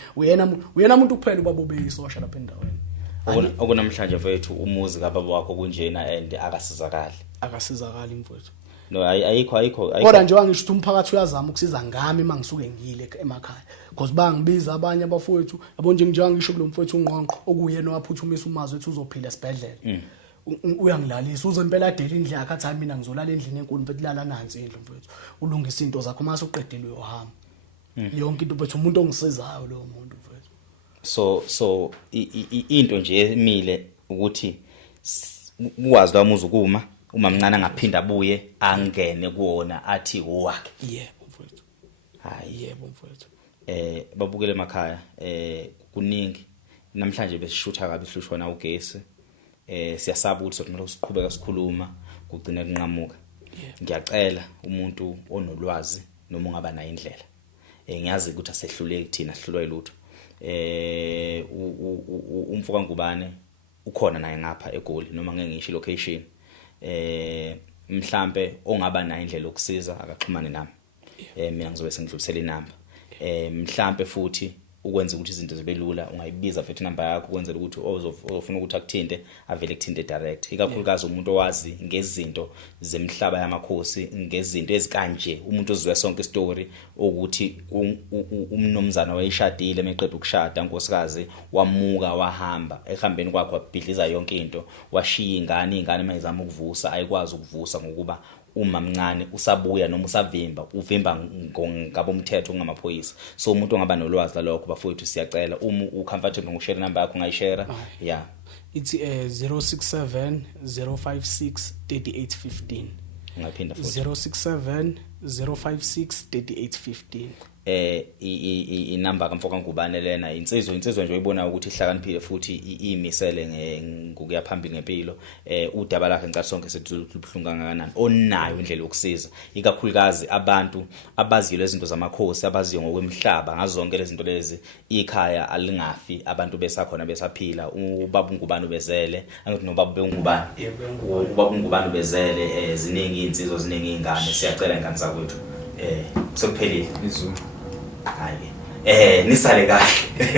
uyena umuntu kuphela ubaba obeyisosha lapha endaweni okunamhlanje mfowethu umuzi kababa wakho kunjena and akasizakali mfowethu no ayikho kodwa njengoba ngisho ukuthi umphakathi uyazama ukusiza ngami mangisuke ngiyile emakhaya because bangibiza abanye abafowethu yabo njengoba ngisho kulomfowethu unqonqo okuyena waphuthumisa umazwi ethi uzophila esibhedlela uyangilalisa uzempela dela indlu yakhe athi mina ngizolala endlini enkulu mfethu lala nansi indlu mfethu ulungisa into zakho mase uqedile uyohamba yonke into mfethu umuntu ongisizayo lo muntu mfethu so into nje emile ukuthi ukwazi lamuzi ukuma uma mncane angaphinda abuye angene kuona athi owakhe yebo mfowethu yebo mfowethu babukele emakhaya kuningi namhlanje besishutha kabi sihlushwa na ugesi siyasaba ukuthi sokumele siqhubeka sikhuluma kugcina kunqamuka ngiyacela umuntu onolwazi noma ungaba nayo indlela ngiyazi ukuthi asehluleki thina sihlulwa yilutho umfoka ngubane ukhona naye ngapha eGoli noma ngeke ngisho location mhlambe ongaba nayo indlela yokusiza akaxhumane nami mina ngizobe sengidlulisela inamba mhlambe futhi ukwenza ukuthi izinto zibe lula ungayibiza futhi inamba yakho ukwenzela ukuthi ozofuna ukuthi akuthinte avele kuthinte direct ikakhulukazi umuntu owazi ngezinto zemhlaba yamakhosi ngezinto ezikanje umuntu ozwe sonke story ukuthi umnomzana wayeshadile emeqeda ukushada nkosikazi wamuka wahamba ehambeni kwakhe wabhidliza yonke into washiya ingane mayizama ukuvusa ayikwazi ukuvusa ngokuba uma mncane usabuya noma usavimba uvimba ngabomthetho ngamaphoyisa so umuntu ongaba nolwazi lalokho bafowethu siyacela uma ucomfortable ngokushare number yakho ungayishare ithi 067 056 3815 ngaphinda futhi 067 056 3815 inamba kamfoka ngubane lena insizwa nje uyibona ukuthi ihlakaniphile futhi imisele ngokuya phambili ngempilo udaba lakhe ngicela sonke sethubuhlungu kangakanani onayo indlela yokusiza ikakhulukazi abantu abaziyo lezinto zamakhosi abaziyo ngokwemhlaba ngazonke lezi zinto lezi ikhaya alingafi abantu besakhona besaphila ubaba ngubane ubezele angithi nobaba bengubane ubaba ngubane ubezele ziningi insizwa ziningi ingane siyacela ingane zakwethu sekuphelile izulu hayi nisale kahle